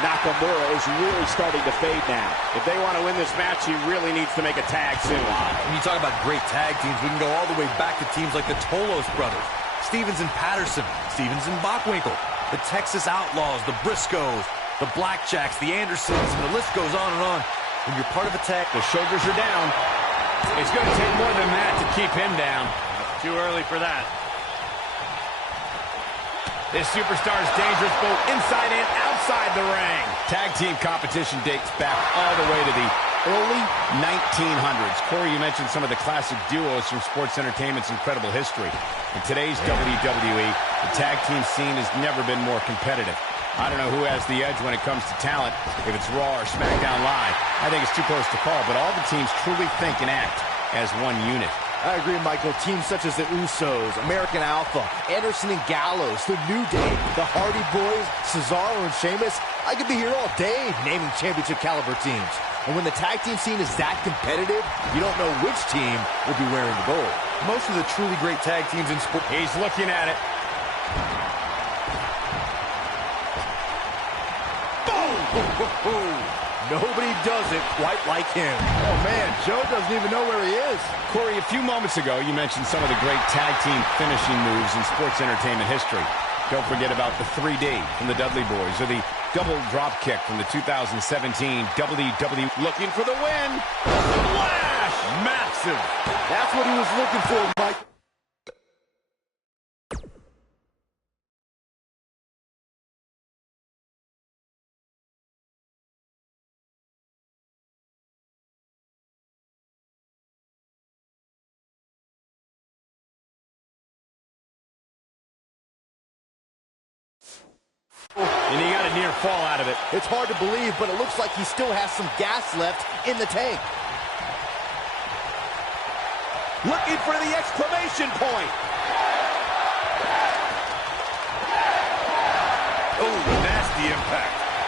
Nakamura is really starting to fade now. If they want to win this match, he really needs to make a tag soon. When you talk about great tag teams, we can go all the way back to teams like the Tolos brothers, Stevens and Patterson, Stevens and Bockwinkel, the Texas Outlaws, the Briscoes, the Blackjacks, the Andersons, and the list goes on and on. When you're part of a tag, The shoulders are down. It's going to take more than that to keep him down. Too early for that. This superstar is dangerous both inside and outside the ring. Tag team competition dates back all the way to the early 1900s. Corey, you mentioned some of the classic duos from sports entertainment's incredible history. In today's WWE, the tag team scene has never been more competitive. I don't know who has the edge when it comes to talent, if it's Raw or SmackDown Live. I think it's too close to call, but all the teams truly think and act as one unit. I agree, Michael. Teams such as the Usos, American Alpha, Anderson and Gallows, the New Day, the Hardy Boys, Cesaro and Sheamus. I could be here all day naming championship caliber teams. And when the tag team scene is that competitive, you don't know which team will be wearing the gold. most of the truly great tag teams in sport. He's looking at it. Nobody does it quite like him. Oh, man, Joe doesn't even know where he is. Corey, a few moments ago, you mentioned some of the great tag team finishing moves in sports entertainment history. Don't forget about the 3D from the Dudley Boys or the double drop kick from the 2017 WWE. Looking for the win. Splash! Massive. That's what he was looking for, Mike. And he got a near fall out of it. It's hard to believe, but it looks like he still has some gas left in the tank. Looking for the exclamation point. Oh,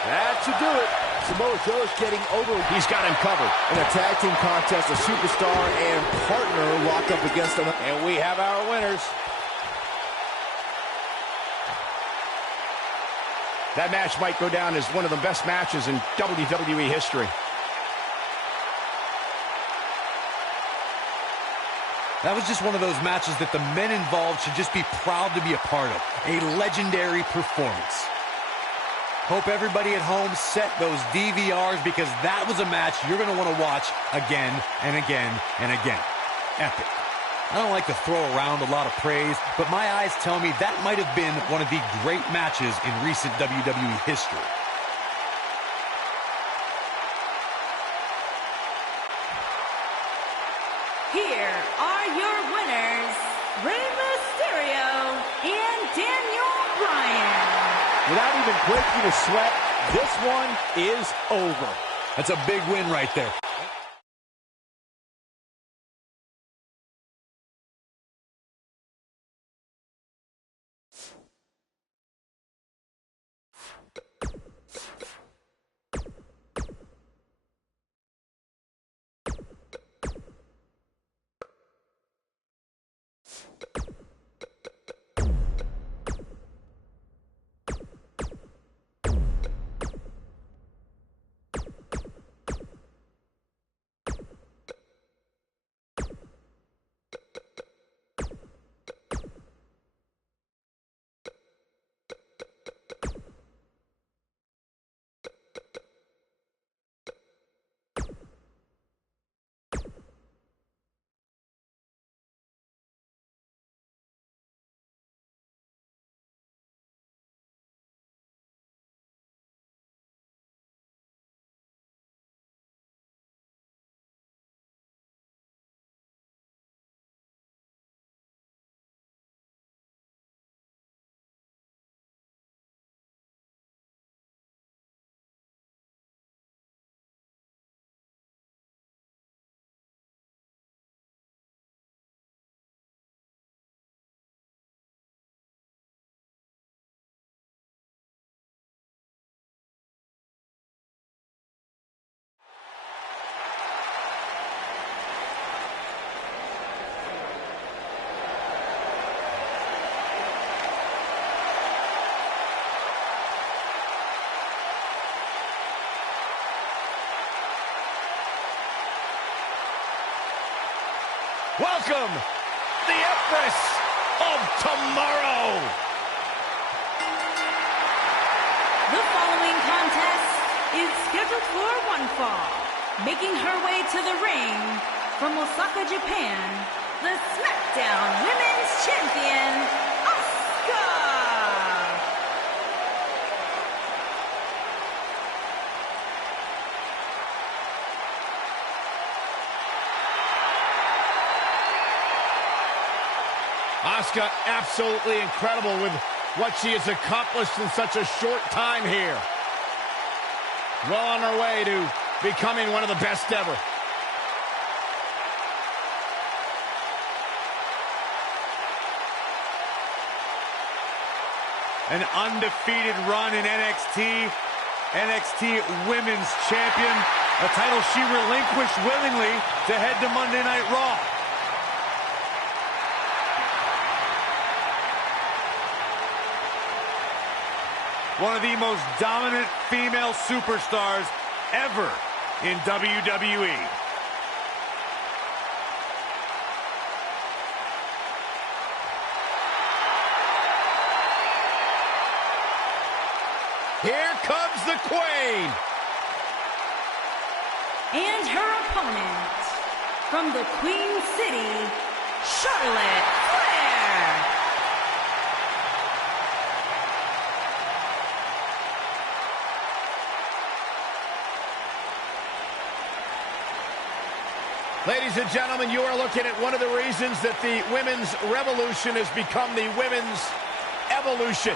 That should do it. Samoa Joe's getting over. He's got him covered. In a tag team contest, a superstar and partner lock up against him. And we have our winners. That match might go down as one of the best matches in WWE history. That was just one of those matches that the men involved should just be proud to be a part of. A legendary performance. Hope everybody at home set those DVRs, because that was a match you're going to want to watch again and again and again. Epic. I don't like to throw around a lot of praise, but my eyes tell me that might have been one of the great matches in recent WWE history. Here are your winners, Rey Mysterio and Daniel Bryan. Without even breaking a sweat, this one is over. That's a big win right there. Welcome, the Empress of Tomorrow. The following contest is scheduled for one fall. Making her way to the ring from Osaka, Japan, the SmackDown Women's Champion, Asuka. Asuka absolutely incredible with what she has accomplished in such a short time here. Well on her way to becoming one of the best ever. An undefeated run in NXT. NXT Women's Champion. A title she relinquished willingly to head to Monday Night Raw. One of the most dominant female superstars ever in WWE. Here comes the Queen. And her opponent, from the Queen City, Charlotte Flair. Ladies and gentlemen, you are looking at one of the reasons that the women's revolution has become the women's evolution.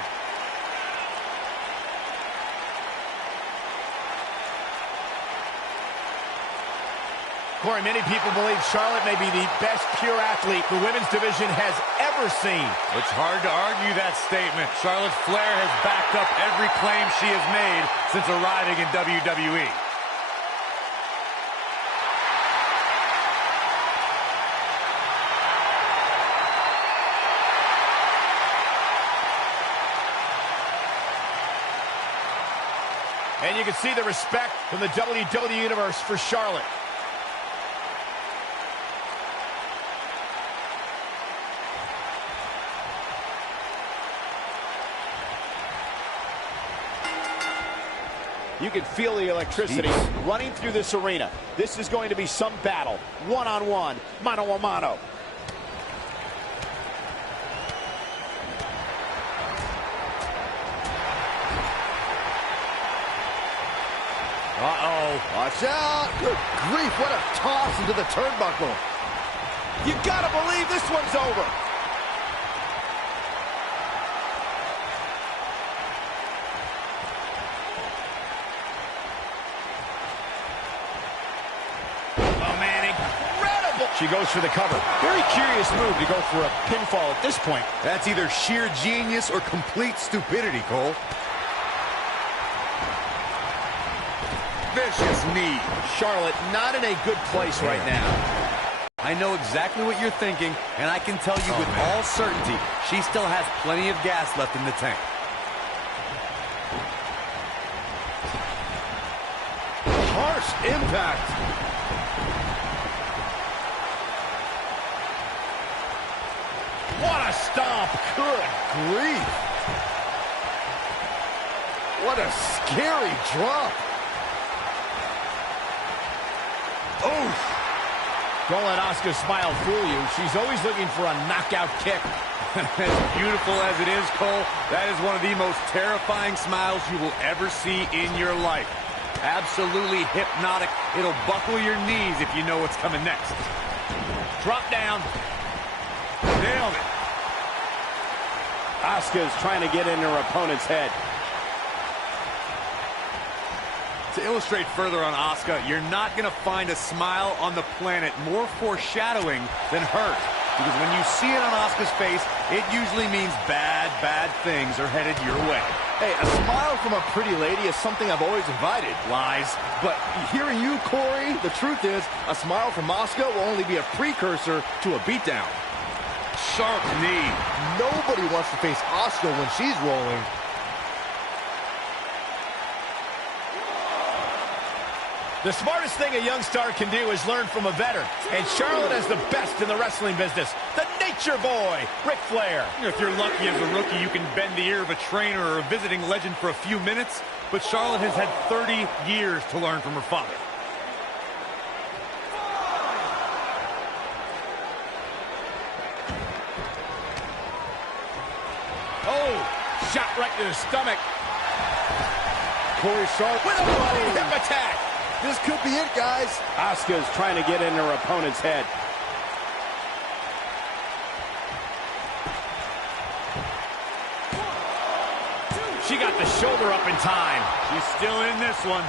Corey, many people believe Charlotte may be the best pure athlete the women's division has ever seen. It's hard to argue that statement. Charlotte Flair has backed up every claim she has made since arriving in WWE. And you can see the respect from the WWE Universe for Charlotte. You can feel the electricity running through this arena. This is going to be some battle. One-on-one, mano-a-mano. Uh-oh. Watch out. Good grief, what a toss into the turnbuckle. You gotta believe this one's over. Oh, man, incredible. She goes for the cover. Very curious move to go for a pinfall at this point. That's either sheer genius or complete stupidity, Cole. Vicious knee. Charlotte not in a good place right now. I know exactly what you're thinking, and I can tell you with all certainty, she still has plenty of gas left in the tank. Harsh impact. What a stomp. Good grief. What a scary drop. Oof. Don't let Asuka's smile fool you. She's always looking for a knockout kick. As beautiful as it is, Cole, that is one of the most terrifying smiles you will ever see in your life. Absolutely hypnotic. It'll buckle your knees if you know what's coming next. Drop down. Nailed it. Asuka's trying to get in her opponent's head. To illustrate further on Asuka, you're not going to find a smile on the planet more foreshadowing than hurt. Because when you see it on Asuka's face, it usually means bad, bad things are headed your way. Hey, a smile from a pretty lady is something I've always invited. Lies. But hearing you, Corey, the truth is, a smile from Asuka will only be a precursor to a beatdown. Sharp knee. Nobody wants to face Asuka when she's rolling. The smartest thing a young star can do is learn from a veteran. And Charlotte is the best in the wrestling business. The Nature Boy, Ric Flair. If you're lucky as a rookie, you can bend the ear of a trainer or a visiting legend for a few minutes. But Charlotte has had 30 years to learn from her father. Oh, shot right to the stomach. Corey Sharp With a running hip attack. This could be it, guys. Asuka's trying to get in her opponent's head. She got the shoulder up in time. She's still in this one.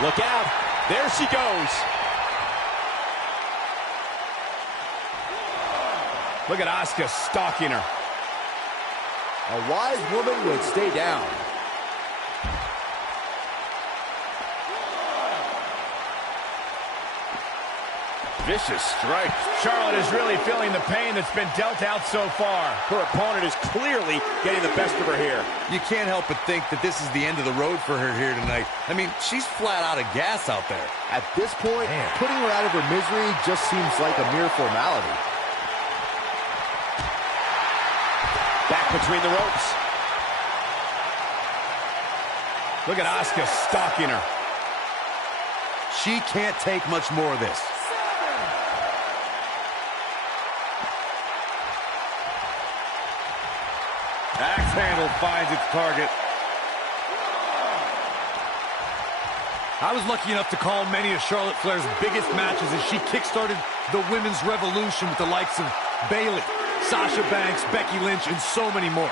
Look out. There she goes. Look at Asuka stalking her. A wise woman would stay down. Vicious strike. Charlotte is really feeling the pain that's been dealt out so far. Her opponent is clearly getting the best of her here. You can't help but think that this is the end of the road for her here tonight. I mean, she's flat out of gas out there. At this point, putting her out of her misery just seems like a mere formality. Back between the ropes. Look at Asuka stalking her. She can't take much more of this. Axe handle finds its target. I was lucky enough to call many of Charlotte Flair's biggest matches as she kickstarted the women's revolution with the likes of Bayley, Sasha Banks, Becky Lynch, and so many more.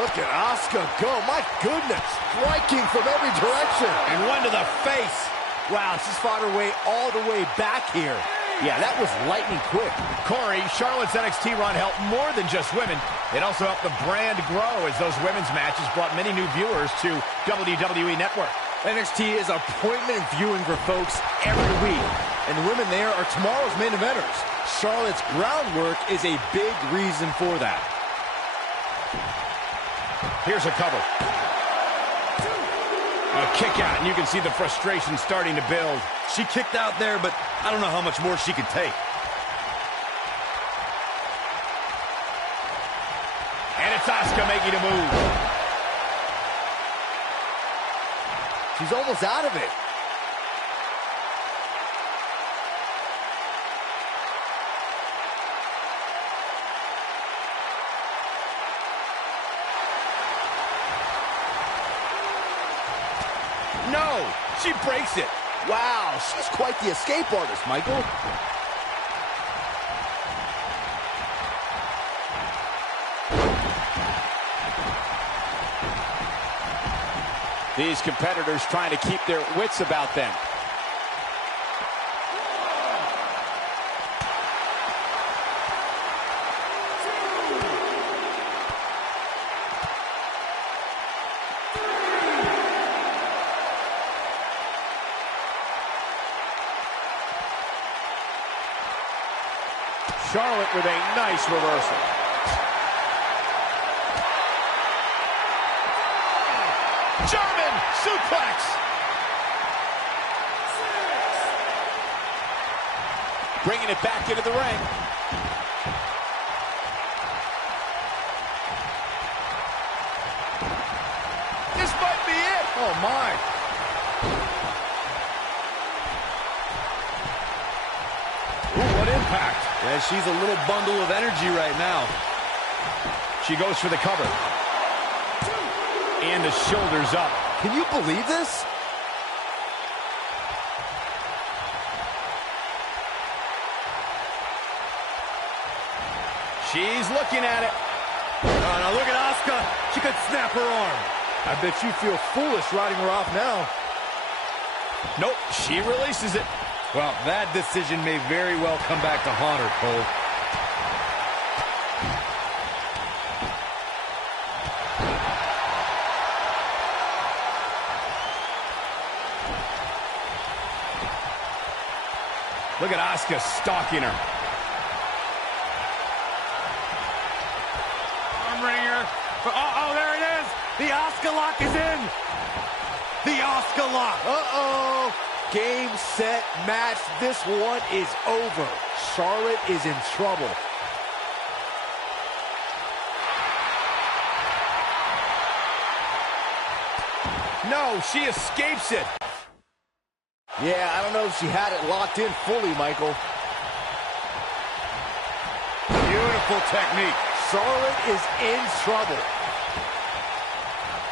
Look at Asuka go. My goodness. Striking from every direction. And one to the face. Wow, she's fought her way all the way back here. Yeah, that was lightning quick. Corey, Charlotte's NXT run helped more than just women. It also helped the brand grow as those women's matches brought many new viewers to WWE Network. NXT is appointment viewing for folks every week. And the women there are tomorrow's main eventers. Charlotte's groundwork is a big reason for that. Here's a cover. A kick out, and you can see the frustration starting to build. She kicked out there, but I don't know how much more she can take. And it's Asuka making a move. She's almost out of it. No, she breaks it. Wow, she's quite the escape artist, Michael. These competitors trying to keep their wits about them. Charlotte with a nice reversal. German suplex. Bringing it back into the ring. This might be it. Oh, my. Ooh, what impact. Yeah, she's a little bundle of energy right now. She goes for the cover. And the shoulders up. Can you believe this? She's looking at it. Oh, now look at Asuka. She could snap her arm. I bet you feel foolish riding her off now. Nope, she releases it. Well, that decision may very well come back to haunt her, Cole. Look at Asuka stalking her. Arm wringer. Oh, there it is. The Asuka lock is in. The Asuka lock. Uh-oh. Game, set, match. This one is over. Charlotte is in trouble. No, she escapes it. Yeah, I don't know if she had it locked in fully, Michael. Beautiful technique. Charlotte is in trouble.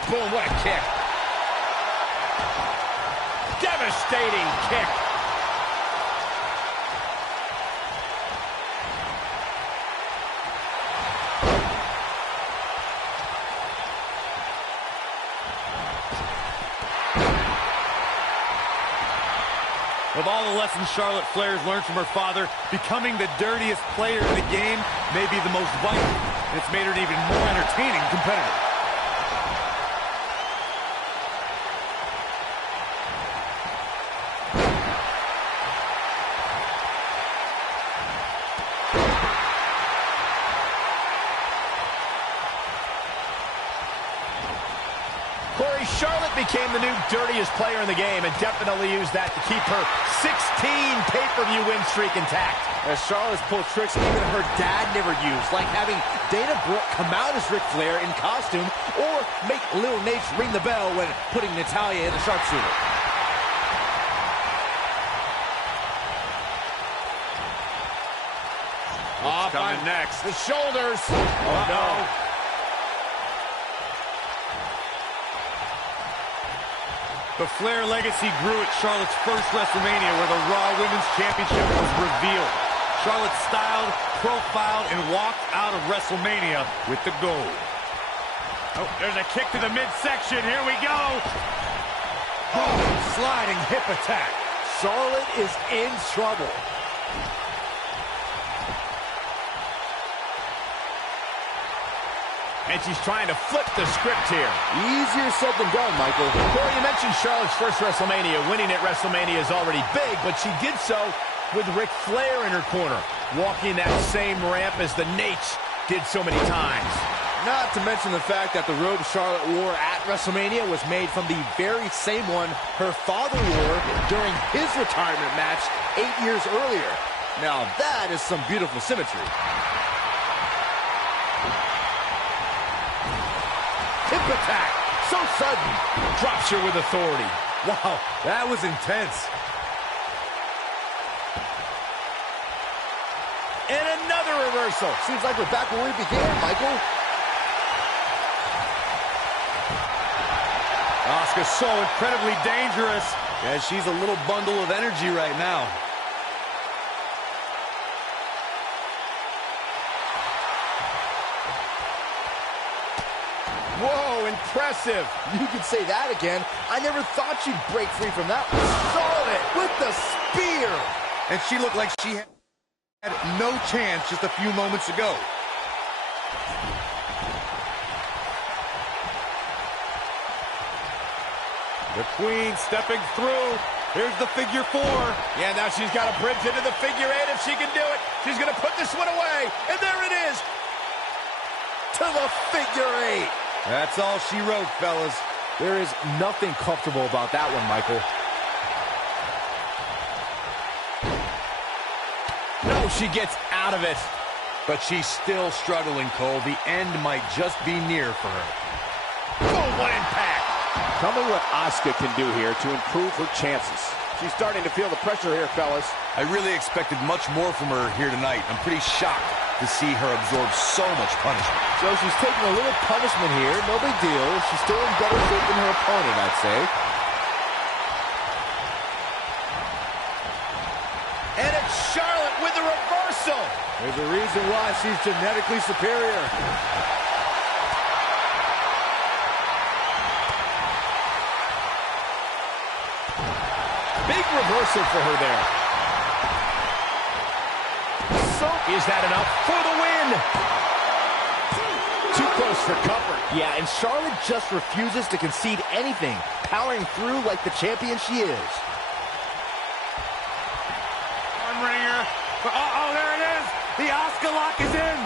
Boom, what a kick. Devastating kick. Of all the lessons Charlotte Flair's learned from her father, becoming the dirtiest player in the game may be the most vital, and it's made her an even more entertaining competitor. Corey, Charlotte became the new dirtiest player in the game and definitely used that to keep her 16 pay-per-view win streak intact. As Charlotte's pulled tricks even her dad never used, like having Dana Brooke come out as Ric Flair in costume or make Lil Nate ring the bell when putting Natalya in the sharpshooter. Off on next. The shoulders. Oh, no. The Flair legacy grew at Charlotte's first WrestleMania, where the Raw Women's Championship was revealed. Charlotte styled, profiled, and walked out of WrestleMania with the gold. Oh, there's a kick to the midsection. Here we go. Oh, sliding hip attack. Charlotte is in trouble. And she's trying to flip the script here. Easier said than done, Michael. Corey, you mentioned Charlotte's first WrestleMania. Winning at WrestleMania is already big, but she did so with Ric Flair in her corner, walking that same ramp as the Nates did so many times. Not to mention the fact that the robe Charlotte wore at WrestleMania was made from the very same one her father wore during his retirement match 8 years earlier. Now that is some beautiful symmetry. Hip attack, so sudden. Drops her with authority. Wow, that was intense. And another reversal. Seems like we're back where we began, Michael. Asuka so incredibly dangerous. Yeah, she's a little bundle of energy right now. Whoa, impressive. You could say that again. I never thought she'd break free from that. Charlotte with the spear. And she looked like she had no chance just a few moments ago. The Queen stepping through. Here's the figure 4. Yeah, now she's got a bridge into the figure 8 if she can do it. She's going to put this one away. And there it is. To the figure 8. That's all she wrote, fellas. There is nothing comfortable about that one, Michael. No, she gets out of it. But she's still struggling, Cole. The end might just be near for her. Oh, what impact. Tell me what Asuka can do here to improve her chances. She's starting to feel the pressure here, fellas. I really expected much more from her here tonight. I'm pretty shocked to see her absorb so much punishment. So she's taking a little punishment here. No big deal. She's still in better shape than her opponent, I'd say. And it's Charlotte with the reversal. There's a reason why she's genetically superior. Big reversal for her there. So, is that enough for the win? Too close for comfort. Yeah, and Charlotte just refuses to concede anything, powering through like the champion she is. Arm wringer. Uh-oh, there it is. The Asuka lock is in.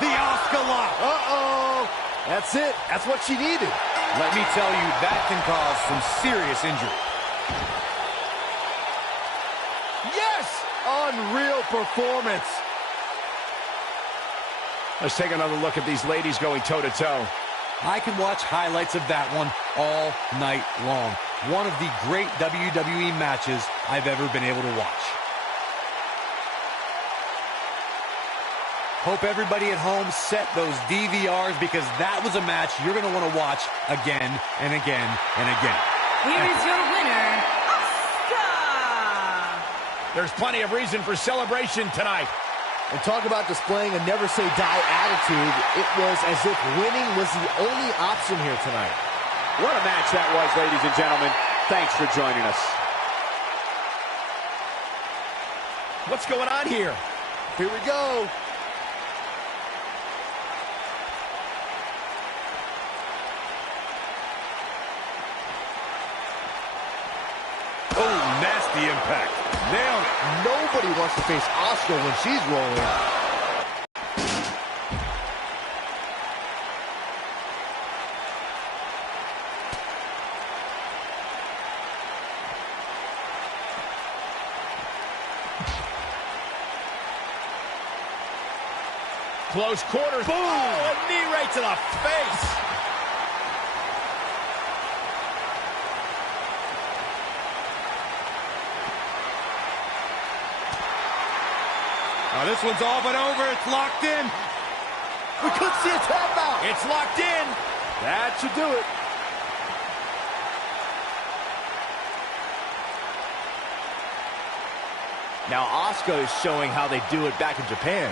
The Asuka lock. Uh-oh. That's it. That's what she needed. Let me tell you, that can cause some serious injury. Yes! Unreal performance. Let's take another look at these ladies going toe-to-toe. I can watch highlights of that one all night long. One of the great WWE matches I've ever been able to watch. Hope everybody at home set those DVRs, because that was a match you're going to want to watch again and again and again. Here is your winner, Asuka! There's plenty of reason for celebration tonight. And talk about displaying a never-say-die attitude. It was as if winning was the only option here tonight. What a match that was, ladies and gentlemen. Thanks for joining us. What's going on here? Here we go. Oh, nasty impact. Nailed it. Nobody wants to face Asuka when she's rolling. Close quarters. Boom! Oh, a knee right to the face. Now this one's all but over. It's locked in. We could see a tap out. It's locked in. That should do it. Now Asuka is showing how they do it back in Japan.